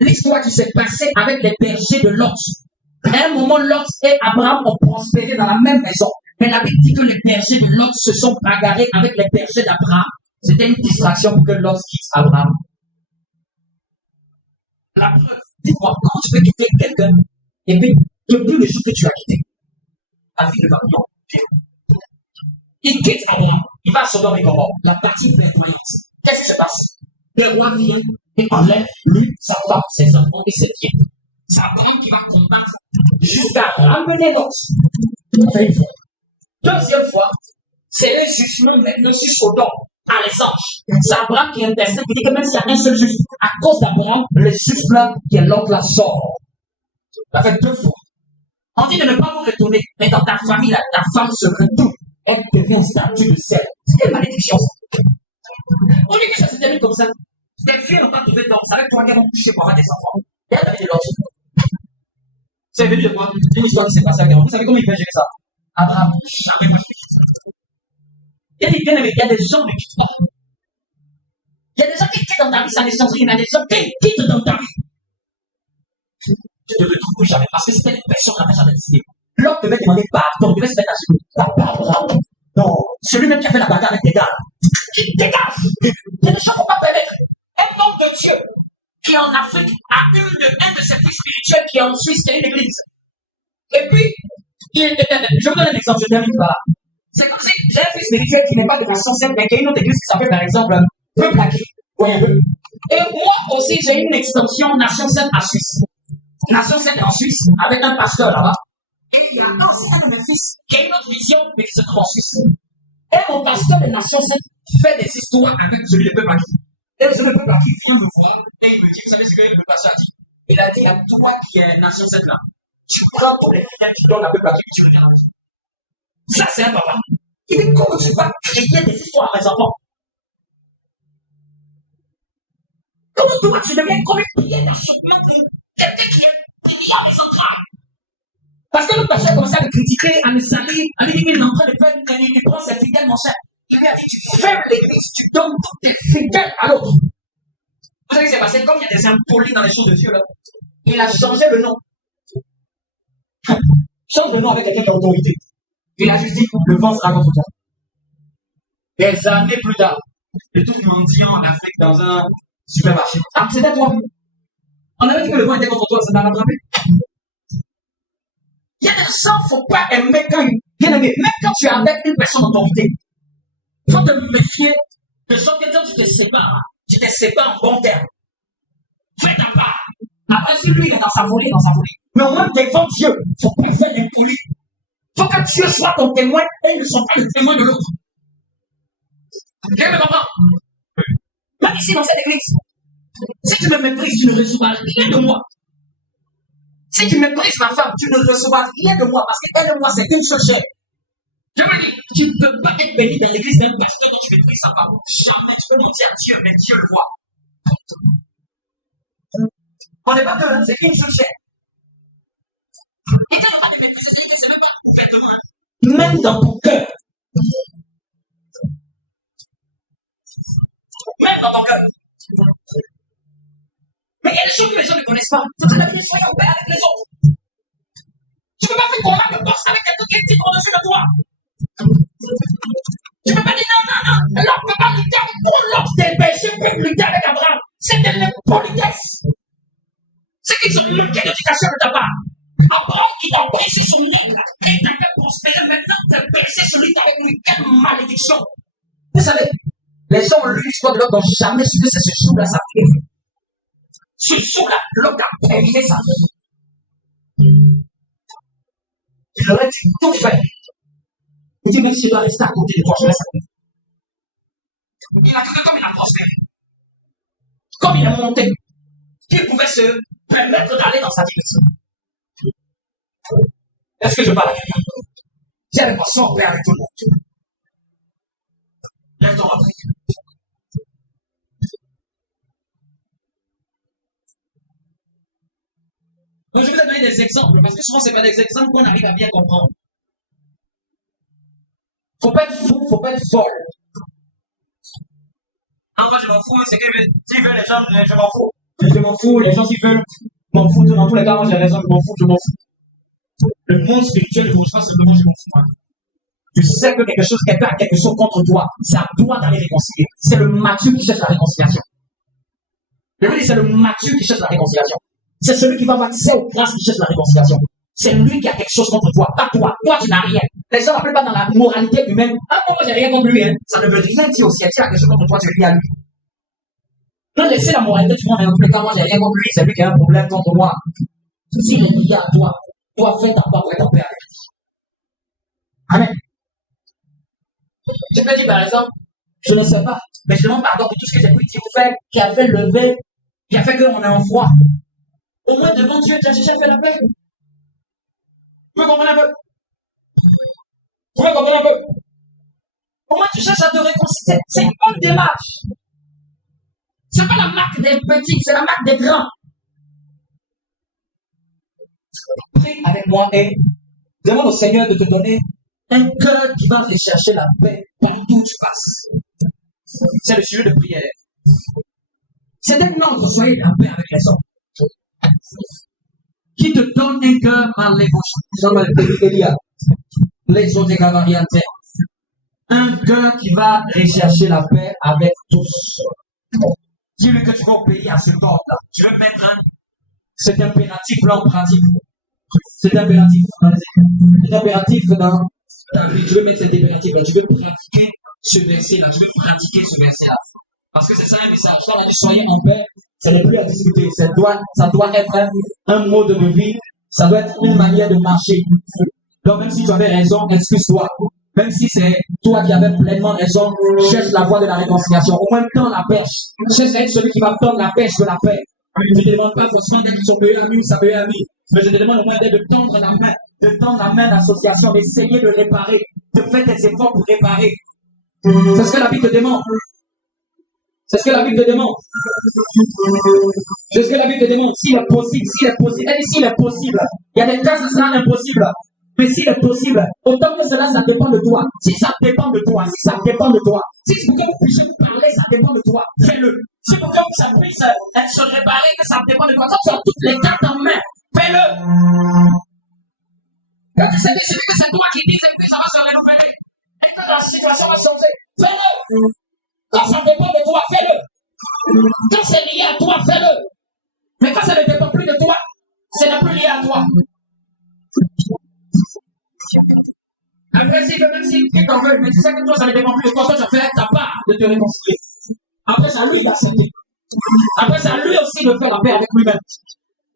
L'histoire qui s'est passée avec les bergers de Lot. À un moment, Lot et Abraham ont prospéré dans la même maison. Mais la Bible dit que les bergers de Lot se sont bagarrés avec les bergers d'Abraham. C'était une distraction pour que Lot quitte Abraham. La preuve, dis-moi, comment tu peux quitter quelqu'un et puis, depuis le jour que tu as quitté, la vie ne va bien. Il quitte Abraham, il va à Sodome et Gomorrhe, la partie verdoyante. Qu'est-ce qui se passe? Le roi vient et enlève lui, sa femme, ses enfants et ses pieds. C'est Abraham qui va combattre jusqu'à ramener l'autre. Deuxième fois, c'est le jugement maintenant sur Sodome à les anges. C'est Abraham qui intercède, qui dit que même s'il y a un seul juste, à cause d'Abraham, le juste là, qui est l'autre là, sort. Ça fait 2 fois. On dit de ne pas vous retourner, mais dans ta famille, là, ta femme se retourne. Elle devient un statut de sel. C'est quelle malédiction ça? On dit que ça se termine comme ça. Tes filles n'ont pas trouvé d'homme. C'est avec toi qu'elles vont coucher pour avoir des enfants. Et elle avait de l'autre. C'est venu de quoi? Une histoire qui s'est passée avec Abraham. Vous savez comment il peut gérer ça? Abraham, jamais pas fait ça. Il y a des gens qui quittent pas. Il y a des gens qui quittent dans ta vie, ça ne change rien. Il y a des gens qui quittent dans ta vie. Tu ne le retrouves jamais parce que c'était une personne qui n'avait jamais décidé. L'homme devait demander pardon, devait se mettre à genoux. T'as pas Abraham. Non, celui-même qui a fait la bagarre avec les gars. Qui dégage. Il y a des gens qui ne vont pas permettre. Un homme de Dieu qui en Afrique a un de ses fils spirituels qui est en Suisse, qui est une église. Et puis, je vous donne un exemple, je termine par là. C'est comme si j'ai un fils spirituel qui n'est pas de façon simple, mais qui a une autre église qui s'appelle par exemple Peuple Acquis. Et moi aussi, j'ai une extension Nation Sainte en Suisse. Nation Sainte en Suisse, avec un pasteur là-bas. Et il y a un de mes fils qui a une autre vision, mais qui se trouve en Suisse. Et mon pasteur de Nation Sainte fait des histoires avec celui de Peuple Acquis. Et celui de Peuple Acquis vient me voir et il me dit, vous savez ce que le pasteur a dit? Il a dit à toi qui es Nation Sainte là, tu prends ton fidèles, tu donnes à Peuple Acquis, puis tu reviens à la maison. Ça, c'est un papa. Il dit, comment tu vas créer des histoires à mes enfants? Comment toi, tu deviens comme une prière d'achoppement de quelqu'un qui est lié à mes entrailles? Parce que le pasteur a commencé à le critiquer, à le salir, à lui dire qu'il est en train de faire il prend ses fidèles, mon cher. Il lui a dit, tu fermes l'église, tu donnes tous tes fidèles à l'autre. Vous savez ce qui s'est passé? Comme il y a des impolis dans les choses de Dieu, là, il a changé le nom. Change le nom avec quelqu'un qui a autorité. Il a juste dit, le vent sera contre toi. Des années plus tard, le tout mendiant en Afrique dans un supermarché. Ah, c'était toi. On avait dit que le vent était contre toi, ça t'a rattrapé. Il y a des gens, il ne faut pas aimer quand bien aimé, même quand tu es avec une personne d'autorité. Il faut te méfier de sorte que quand tu te sépares en bon terme. Fais ta part. Après, si lui il est dans sa folie, Mais au moins devant Dieu, il ne faut pas faire d'impoli. Il faut que Dieu soit ton témoin et ils ne sont pas le témoin de l'autre. Quelqu'un me comprend? Même ici dans cette église, si tu me méprises, tu ne recevras rien de moi. Si tu méprises ma femme, tu ne recevras rien de moi parce qu'elle et moi, c'est une seule chair. Je me dis, tu ne peux pas être béni dans l'église d'un pasteur dont tu méprises sa femme. Jamais. Tu peux mentir à Dieu, mais Dieu le voit. On n'est pas deux, hein, c'est une seule chair. Et tu n'as pas de mépriser, c'est-à-dire que c'est même pas ouvertement. Même dans ton cœur. Même dans ton cœur. Mais il y a des choses que les gens ne connaissent pas. C'est très bien, soyons paix avec les autres. Tu ne peux pas faire combat de force avec quelqu'un qui est titre au-dessus de toi. Tu ne peux pas dire non, non, non. L'homme ne peut pas lutter avec toi. L'homme des péchés peut lutter avec Abraham. C'est de l'impolitesse. C'est qu'ils ont manqué d'éducation de ta part. Abraham, il t'a brisé son nez. Et il t'a fait prospérer. Maintenant, tu as brisé celui avec lui. Quelle malédiction. Vous savez, les gens ont lu l'histoire de l'homme n'ont jamais su que c'est ce sou-là, ça fait. Ce sou-là, l'homme a terminé sa vie. Il aurait dû tout faire. Il dit, même si je dois rester à côté de toi, je laisse à côté. Il a cru que comme il a prospéré, comme il est monté, qu'il pouvait se permettre d'aller dans sa direction. Est-ce que je parle à quelqu'un? J'ai l'impression en paix avec tout le monde. Lève ton entrée. Donc, je vais vous donner des exemples, parce que souvent, ce n'est pas des exemples qu'on arrive à bien comprendre. Faut pas être fou, faut pas être folle. Ah, moi, je m'en fous, c'est que s'ils veulent les gens, je m'en fous. Je m'en fous, les gens s'ils veulent, je m'en fous. Dans tous les cas, moi, j'ai raison, je m'en fous, je m'en fous. Le monde spirituel ne bouge pas simplement, je m'en fous. Hein. Tu sais que quelqu'un a quelque chose contre toi, c'est à toi d'aller réconcilier. C'est le mature qui cherche la réconciliation. Je veux dire, c'est le mature qui cherche la réconciliation. C'est celui qui va avoir accès aux grâces qui cherche la réconciliation. C'est lui qui a quelque chose contre toi, pas toi. Toi, tu n'as rien. Les gens n'appellent pas dans la moralité humaine. Ah, moi, j'ai rien contre lui. Hein. Ça ne veut rien dire aussi. Si tu as quelque chose contre toi, tu le dis à lui. Non, laissez la moralité du monde. Mais en tous les cas, moi, j'ai rien contre lui. C'est lui qui a un problème contre moi. S'il est lié à toi, toi, fais ta part pour être en paix avec lui. Amen. Je peux dire, par exemple, je ne sais pas, mais je demande pardon pour tout ce que j'ai pu dire, faire, qui a fait lever, qui a fait qu'on est en froid. Au moins, devant Dieu, tu as déjà fait la paix. Tu peux comprendre un peu? Tu peux comprendre un peu? Au moins, tu cherches à te réconcilier. C'est une bonne démarche. Ce n'est pas la marque des petits, c'est la marque des grands. Prie avec moi et demande au Seigneur de te donner un cœur qui va rechercher la paix partout où tu passes. C'est le sujet de prière. C'est tellement que soyez en paix avec les autres. Qui te donne un cœur par les bouches. Les autres gavariantes. Un cœur qui va rechercher la paix avec tous. Dis-lui que tu vas obéir à cet ordre-là. Tu veux mettre cet impératif-là en pratique. Cet impératif. Cet impératif dans ta vie. Tu veux mettre cet impératif-là. Tu veux pratiquer ce verset-là. Tu veux pratiquer ce verset-là. Parce que c'est ça un message. Quand on a dit soyez en paix, ça n'est plus à discuter. Ça doit être un mode de vie. Ça doit être une manière de marcher. Donc même si tu avais raison, excuse-toi. Même si c'est toi qui avais pleinement raison, cherche la voie de la réconciliation. Au moins, tends la pêche. Cherche à être celui qui va tendre la pêche de la paix. Je ne te demande pas forcément d'être son meilleur ami ou sa meilleure amie, mais je te demande au moins de tendre la main d'association, d'essayer de réparer, de faire des efforts pour réparer. C'est ce que la Bible te demande. C'est ce que la Bible te demande. C'est ce que la Bible te demande. S'il est possible, elle dit s'il est possible. Il y a des cas où ce sera impossible. Mais s'il est possible, autant que cela, ça dépend de toi. Si ça dépend de toi, si c'est pour que vous puissiez vous parler, ça dépend de toi. Fais-le. C'est pour que ça puisse se réparer, que ça dépend de toi. Quand tu as toutes les cartes en main, fais-le. Quand tu sais décider que c'est toi qui dis et puis ça va se renouveler. Et que la situation va changer, fais-le. Quand ça dépend de toi, fais-le. Quand c'est lié à toi, fais-le. Mais quand ça ne dépend plus de toi, ce n'est plus lié à toi. Après, même si tu t'en veux, mais tu sais que toi, ça ne dépend plus de toi, toi, tu as fait ta part de te réconcilier. Après, c'est à lui d'accepter. Après, c'est à lui aussi de faire la paix avec lui-même.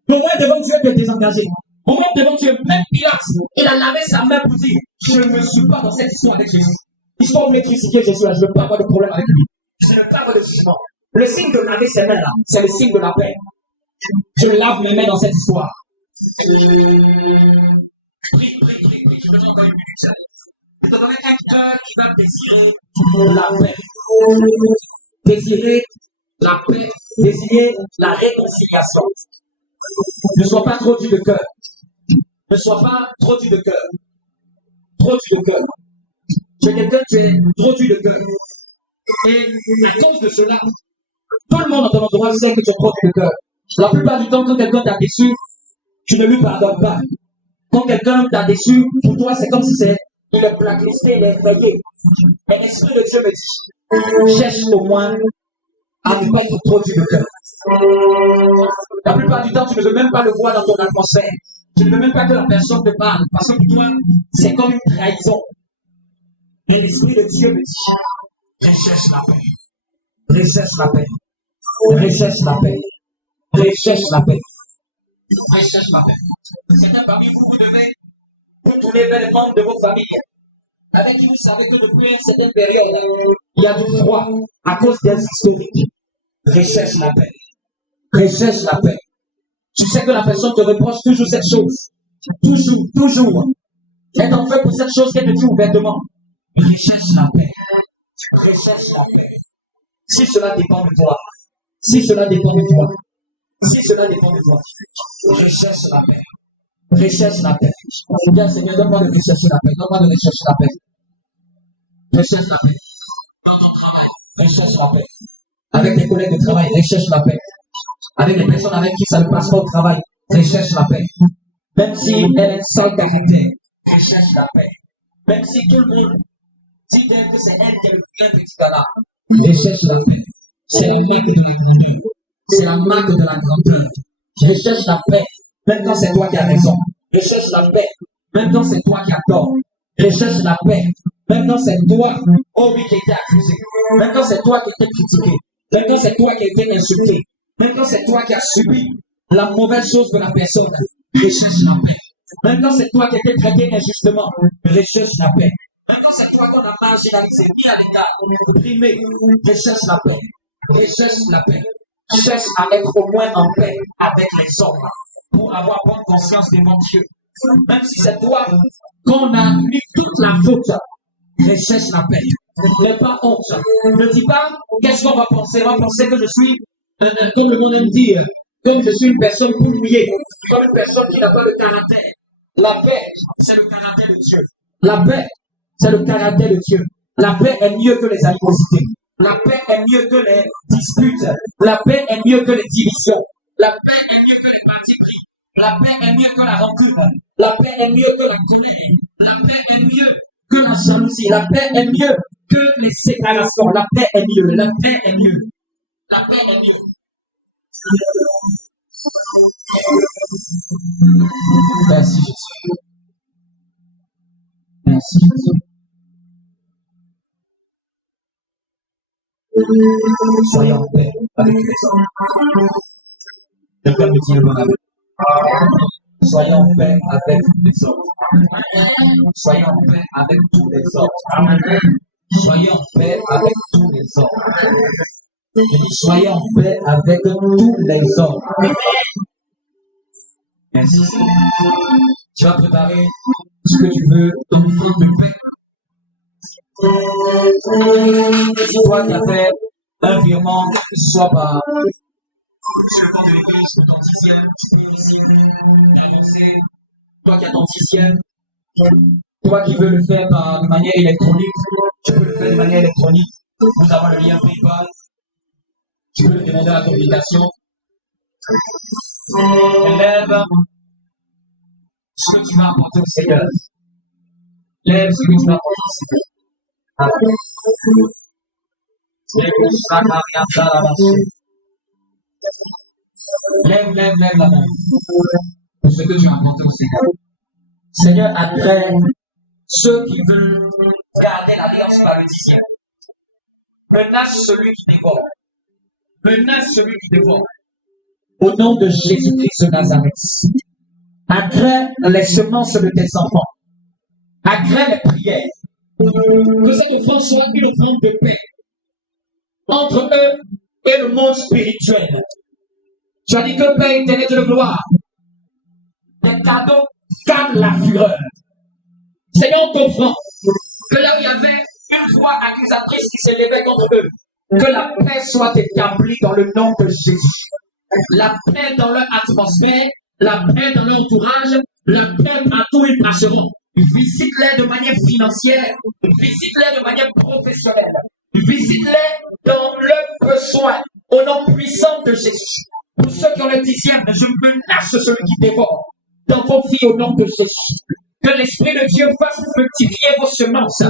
Au moins, devant Dieu, de te désengager. Au moins, devant Dieu, même Pilate, il a lavé sa main pour dire, je ne suis pas dans cette histoire avec Jésus. L'histoire voulait crucifier Jésus, là, je ne veux pas avoir de problème avec lui. Je ne veux pas avoir de jugement. Le signe de laver ses mains, là, c'est le signe de la paix. Je lave mes mains dans cette histoire. Prie. Je me donne encore une minute. Je te donnerai un cœur qui va désirer la paix. Désirer la paix. Désirer la réconciliation. Ne sois pas trop dur de cœur. Ne sois pas trop dur de cœur. Trop dur de cœur. Tu es quelqu'un, tu es trop dur de cœur. Et à cause de cela, tout le monde dans ton entourage sait que tu es trop dur de cœur. La plupart du temps, quand quelqu'un t'a déçu, tu ne lui pardonnes pas. Quand quelqu'un t'a déçu, pour toi, c'est comme si il est blacklisté, il est rayé. Mais l'Esprit de Dieu me dit, cherche au moins à ne pas être trop dur de cœur. La plupart du temps, tu ne veux même pas le voir dans ton atmosphère. Tu ne veux même pas que la personne te parle. Parce que pour toi, c'est comme une trahison. Et l'Esprit de Dieu me dit, recherche la paix. Recherche la paix. Recherche la paix. Recherche la paix. Recherche la paix. Certains parmi vous, vous devez vous tourner vers les membres de votre famille avec qui vous savez que depuis une certaine période, il y a du froid à cause des historiques. Recherche la paix. Recherche la paix. Tu sais que la personne te reproche toujours cette chose. Toujours. Elle t'en fait pour cette chose qu'elle te dit ouvertement. Recherche la paix. Recherche la paix. Si cela dépend de toi. Si cela dépend de toi. Si cela dépend de toi. Recherche la paix. Recherche la paix. Bien, Seigneur, donne-moi de rechercher la paix. Donne-moi de rechercher la paix. Recherche la paix. Dans ton travail, recherche la paix. Avec tes collègues de travail, recherche la paix. Avec les personnes avec qui ça ne passe pas au travail, recherche la paix. Même si elle est sans caractère, recherche la paix. Même si tout le monde dit d'elle que c'est elle qui est le plus petit canard, recherche la paix. C'est la marque de la grandeur. C'est la marque de la grandeur. Recherche la paix. Même quand c'est toi qui as raison. Recherche la paix. Même quand c'est toi qui as tort. Recherche la paix. Même quand c'est toi, oh oui, qui a été accusé. Même quand c'est toi qui a été critiqué. Même quand c'est toi qui a été insulté. Même quand c'est toi qui as subi la mauvaise chose de la personne. Recherche la paix. Même quand c'est toi qui a été traité injustement. Recherche la paix. Même quand c'est toi qu'on a marginalisé, mis à l'écart, opprimé. Recherche la paix. Recherche la paix. Cherche à être au moins en paix avec les hommes pour avoir bonne conscience devant Dieu. Même si c'est toi qu'on a mis toute la faute, recherche la paix. Ne pas honte. Ne dis pas qu'est-ce qu'on va penser. On va penser que je suis, comme le monde aime dire, comme je suis une personne mouillée, comme une personne qui n'a pas de caractère. La paix, c'est le caractère de Dieu. La paix, c'est le caractère de Dieu. La paix est mieux que les animosités. La paix est mieux que les disputes. La paix est mieux que les divisions. La paix est mieux que les partis pris. La paix est mieux que la rancune. La paix est mieux que la colère. La paix est mieux que la jalousie. La paix est mieux que les séparations. La paix est mieux. La paix est mieux. La paix est mieux. Merci Jésus. Merci Jésus. Soyez en paix avec les hommes. Quelqu'un me dit le bon avis. Soyez en paix avec les hommes. Soyez en paix avec tous les hommes. Soyez en paix avec tous les hommes. Je dis soyez en paix avec tous les hommes. Merci. Tu vas préparer ce que tu veux en temps de paix. Si toi qui as fait un virement, que ce soit par sur le compte de l'église, ou ton dixième, tu peux aussi avancer. Toi qui as ton dixième, toi qui veux le faire de manière électronique, tu peux le faire de manière électronique. Nous avons le lien PayPal. Tu peux le demander à la communication. Élève ce que tu vas apporter au Seigneur. Lève ce que tu vas apporter au Seigneur. Lève la main pour ce que tu as apporté au Seigneur. Seigneur, après ceux qui veulent garder l'alliance par le dixième, menace celui qui dévore. Menace celui qui dévore. Au nom de Jésus-Christ de Nazareth, agrée les semences de tes enfants, agrée les prières, Que cette offrande soit une offrande de paix entre eux et le monde spirituel. Tu as dit que Père éternel de gloire, des cadeaux calment la fureur. Seigneur, on t'offrant que là où il y avait une voix accusatrice qui s'élevait contre eux, que la paix soit établie dans le nom de Jésus. La paix dans leur atmosphère, la paix dans leur entourage, la paix partout où ils passeront. Visite-les de manière financière, visite-les de manière professionnelle, visite-les dans leurs besoins, au nom puissant de Jésus. Pour ceux qui ont le dixième, je menace celui qui dévore dans vos vies au nom de Jésus. Que l'Esprit de Dieu fasse fructifier vos semences.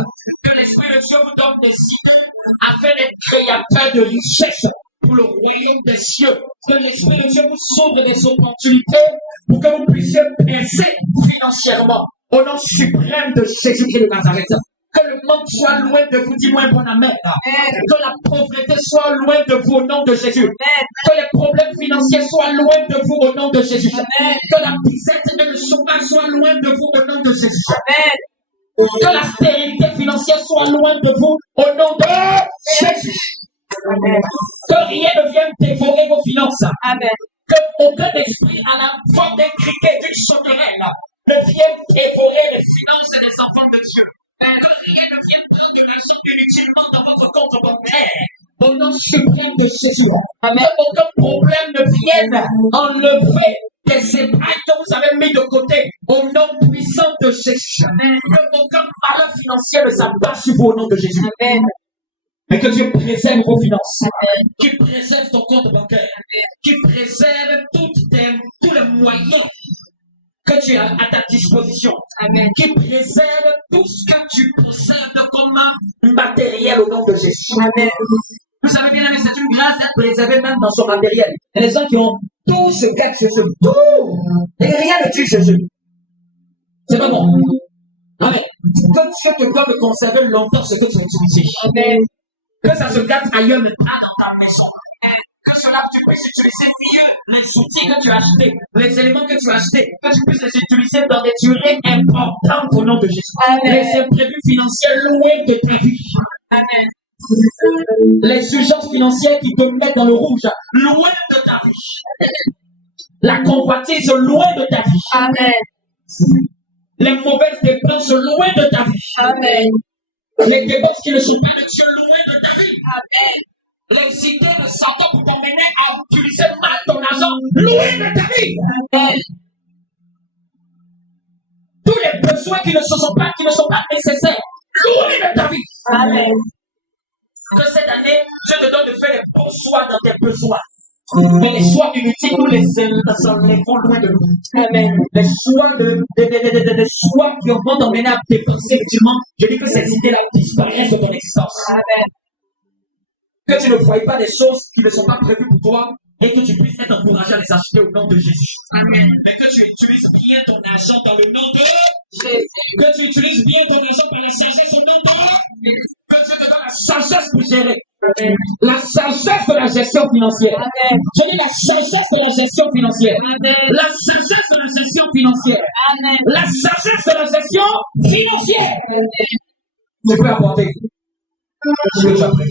Que l'Esprit de Dieu vous donne des idées afin d'être créateur de richesses pour le royaume des cieux. Que l'Esprit de Dieu vous ouvre des opportunités pour que vous puissiez penser financièrement au nom suprême de Jésus-Christ de Nazareth. Que le monde soit loin de vous, dis-moi bon amen. Que la pauvreté soit loin de vous au nom de Jésus. Que les problèmes financiers soient loin de vous au nom de Jésus. Que la disette et le chômage soient loin de vous au nom de Jésus. Que la stérilité financière soit loin de vous au nom de Jésus. Que rien ne vienne dévorer vos finances. Que aucun esprit à la forme d'un criquet, d'une sauterelle ne vienne dévorer les finances des enfants de Dieu. Que rien ne vienne prendre de l'argent inutilement dans votre compte bancaire. Au nom suprême de Jésus. Que aucun problème ne vienne enlever des épargnes que vous avez mis de côté. Au nom puissant de Jésus. Que aucun malheur financier ne s'abat sur vous au nom de Jésus. Mais que Dieu préserve vos finances, qu'il préserve ton compte bancaire, qu'il préserve tous les moyens que tu as à ta disposition, qu'il préserve tout ce que tu possèdes comme matériel au nom de Jésus. Vous savez bien, c'est une grâce d'être préservé même dans son matériel. Et les gens qui ont tout se gâtent chez eux, tout, et rien ne tue chez eux. C'est pas bon. Amen. Que Dieu te donne de conserver longtemps ce que tu as utilisé. Amen. Que ça se gâte ailleurs, mais pas dans ta maison. Que cela, tu puisses utiliser mieux les outils que tu as achetés, les éléments que tu as achetés, que tu puisses les utiliser dans des durées importantes au nom de Jésus. Amen. Les imprévus financiers loin de ta vie. Amen. Les urgences financières qui te mettent dans le rouge, loin de ta vie. La convoitise loin de ta vie. Amen. Les mauvaises dépenses loin de ta vie. Amen. Les dépenses qui ne sont pas de Dieu loin de ta vie. Amen. Les idées de Satan pour t'emmener à utiliser mal ton argent loin de ta vie. Amen. Tous les besoins qui ne sont pas nécessaires loin de ta vie. Amen. Que cette année, Dieu te donne de faire les bons choix dans tes besoins. Mais les choix inutiles, nous les enlevons loin de nous. Amen. Les choix qui vont t'emmener à dépenser inutilement, je dis que ces idées-là disparaissent de ton existence. Amen. Que tu ne voyes pas des choses qui ne sont pas prévues pour toi et que tu puisses être encouragé à les acheter au nom de Jésus. Amen. Mais que tu utilises bien ton argent dans le nom de Jésus. Que tu utilises bien ton argent par la sagesse au nom de Jésus. Que Dieu te donne la sagesse pour gérer. La sagesse de la gestion financière. Amen. Je dis la sagesse de la gestion financière. Amen. La sagesse de la gestion financière. Amen. La sagesse de la gestion financière. Amen. Tu peux apporter ce que tu as pris.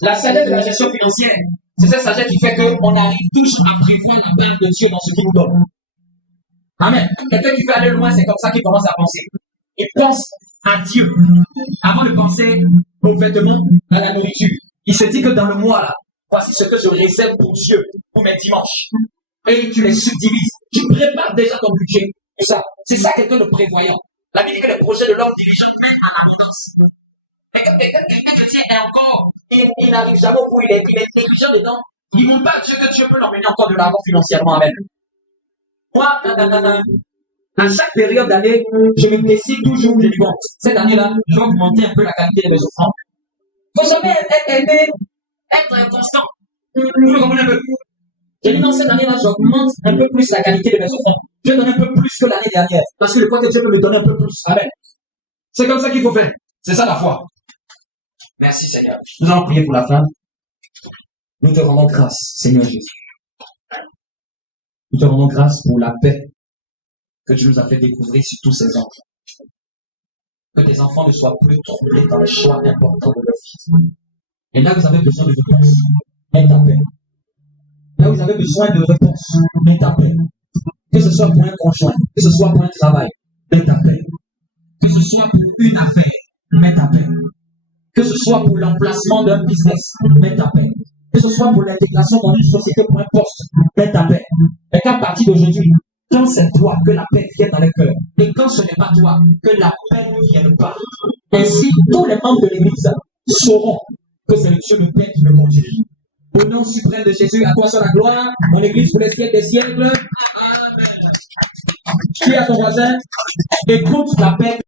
La sagesse de la gestion financière, c'est cette sagesse qui fait qu'on arrive toujours à prévoir la part de Dieu dans ce qu'il nous donne. Amen. Quelqu'un qui fait aller loin, c'est comme ça qu'il commence à penser. Il pense à Dieu avant de penser aux vêtements, à la nourriture. Il se dit que dans le mois là, voici ce que je réserve pour Dieu pour mes dimanches. Et tu les subdivises. Tu prépares déjà ton budget. C'est ça quelqu'un de prévoyant. La Bible dit que les projets de l'homme dirigent même à l'abondance. Mais quand quelqu'un chrétien est encore, il n'arrive jamais au bout, il est négligent dedans. Il ne dit pas à Dieu que Dieu peut l'emmener encore de l'argent financièrement avec. Moi, à chaque période d'année, je me décide toujours, je dis bon, cette année-là, je vais augmenter un peu la qualité de mes offrandes. Il ne faut jamais être constant. Vous comprenez un peu? Je dis non, cette année-là, j'augmente un peu plus la qualité de mes offrandes. Je donne un peu plus que l'année dernière. Parce que je crois que Dieu peut me donner un peu plus. Amen. C'est comme ça qu'il faut faire. C'est ça la foi. Merci Seigneur. Nous allons prier pour la fin. Nous te rendons grâce, Seigneur Jésus. Nous te rendons grâce pour la paix que tu nous as fait découvrir sur tous ces enfants. que tes enfants ne soient plus troublés dans les choix importants de leur vie. Et là, vous avez besoin de réponses. Mets ta paix. Là, vous avez besoin de réponses. Mets ta paix. Que ce soit pour un conjoint, que ce soit pour un travail, mets ta paix. Que ce soit pour une affaire, mets ta paix. Que ce soit pour l'emplacement d'un business, mets ta paix. Que ce soit pour l'intégration dans une société, pour un poste, mets ta paix. Et qu'à partir d'aujourd'hui, quand c'est toi, que la paix vienne dans les cœurs. Et quand ce n'est pas toi, que la paix ne vienne pas. Ainsi, tous les membres de l'Église sauront que c'est le Dieu le Père qui me conduit. Au nom suprême de Jésus, à toi soit la gloire, mon Église pour les siècles des siècles. Amen. Dis à ton voisin, écoute la paix.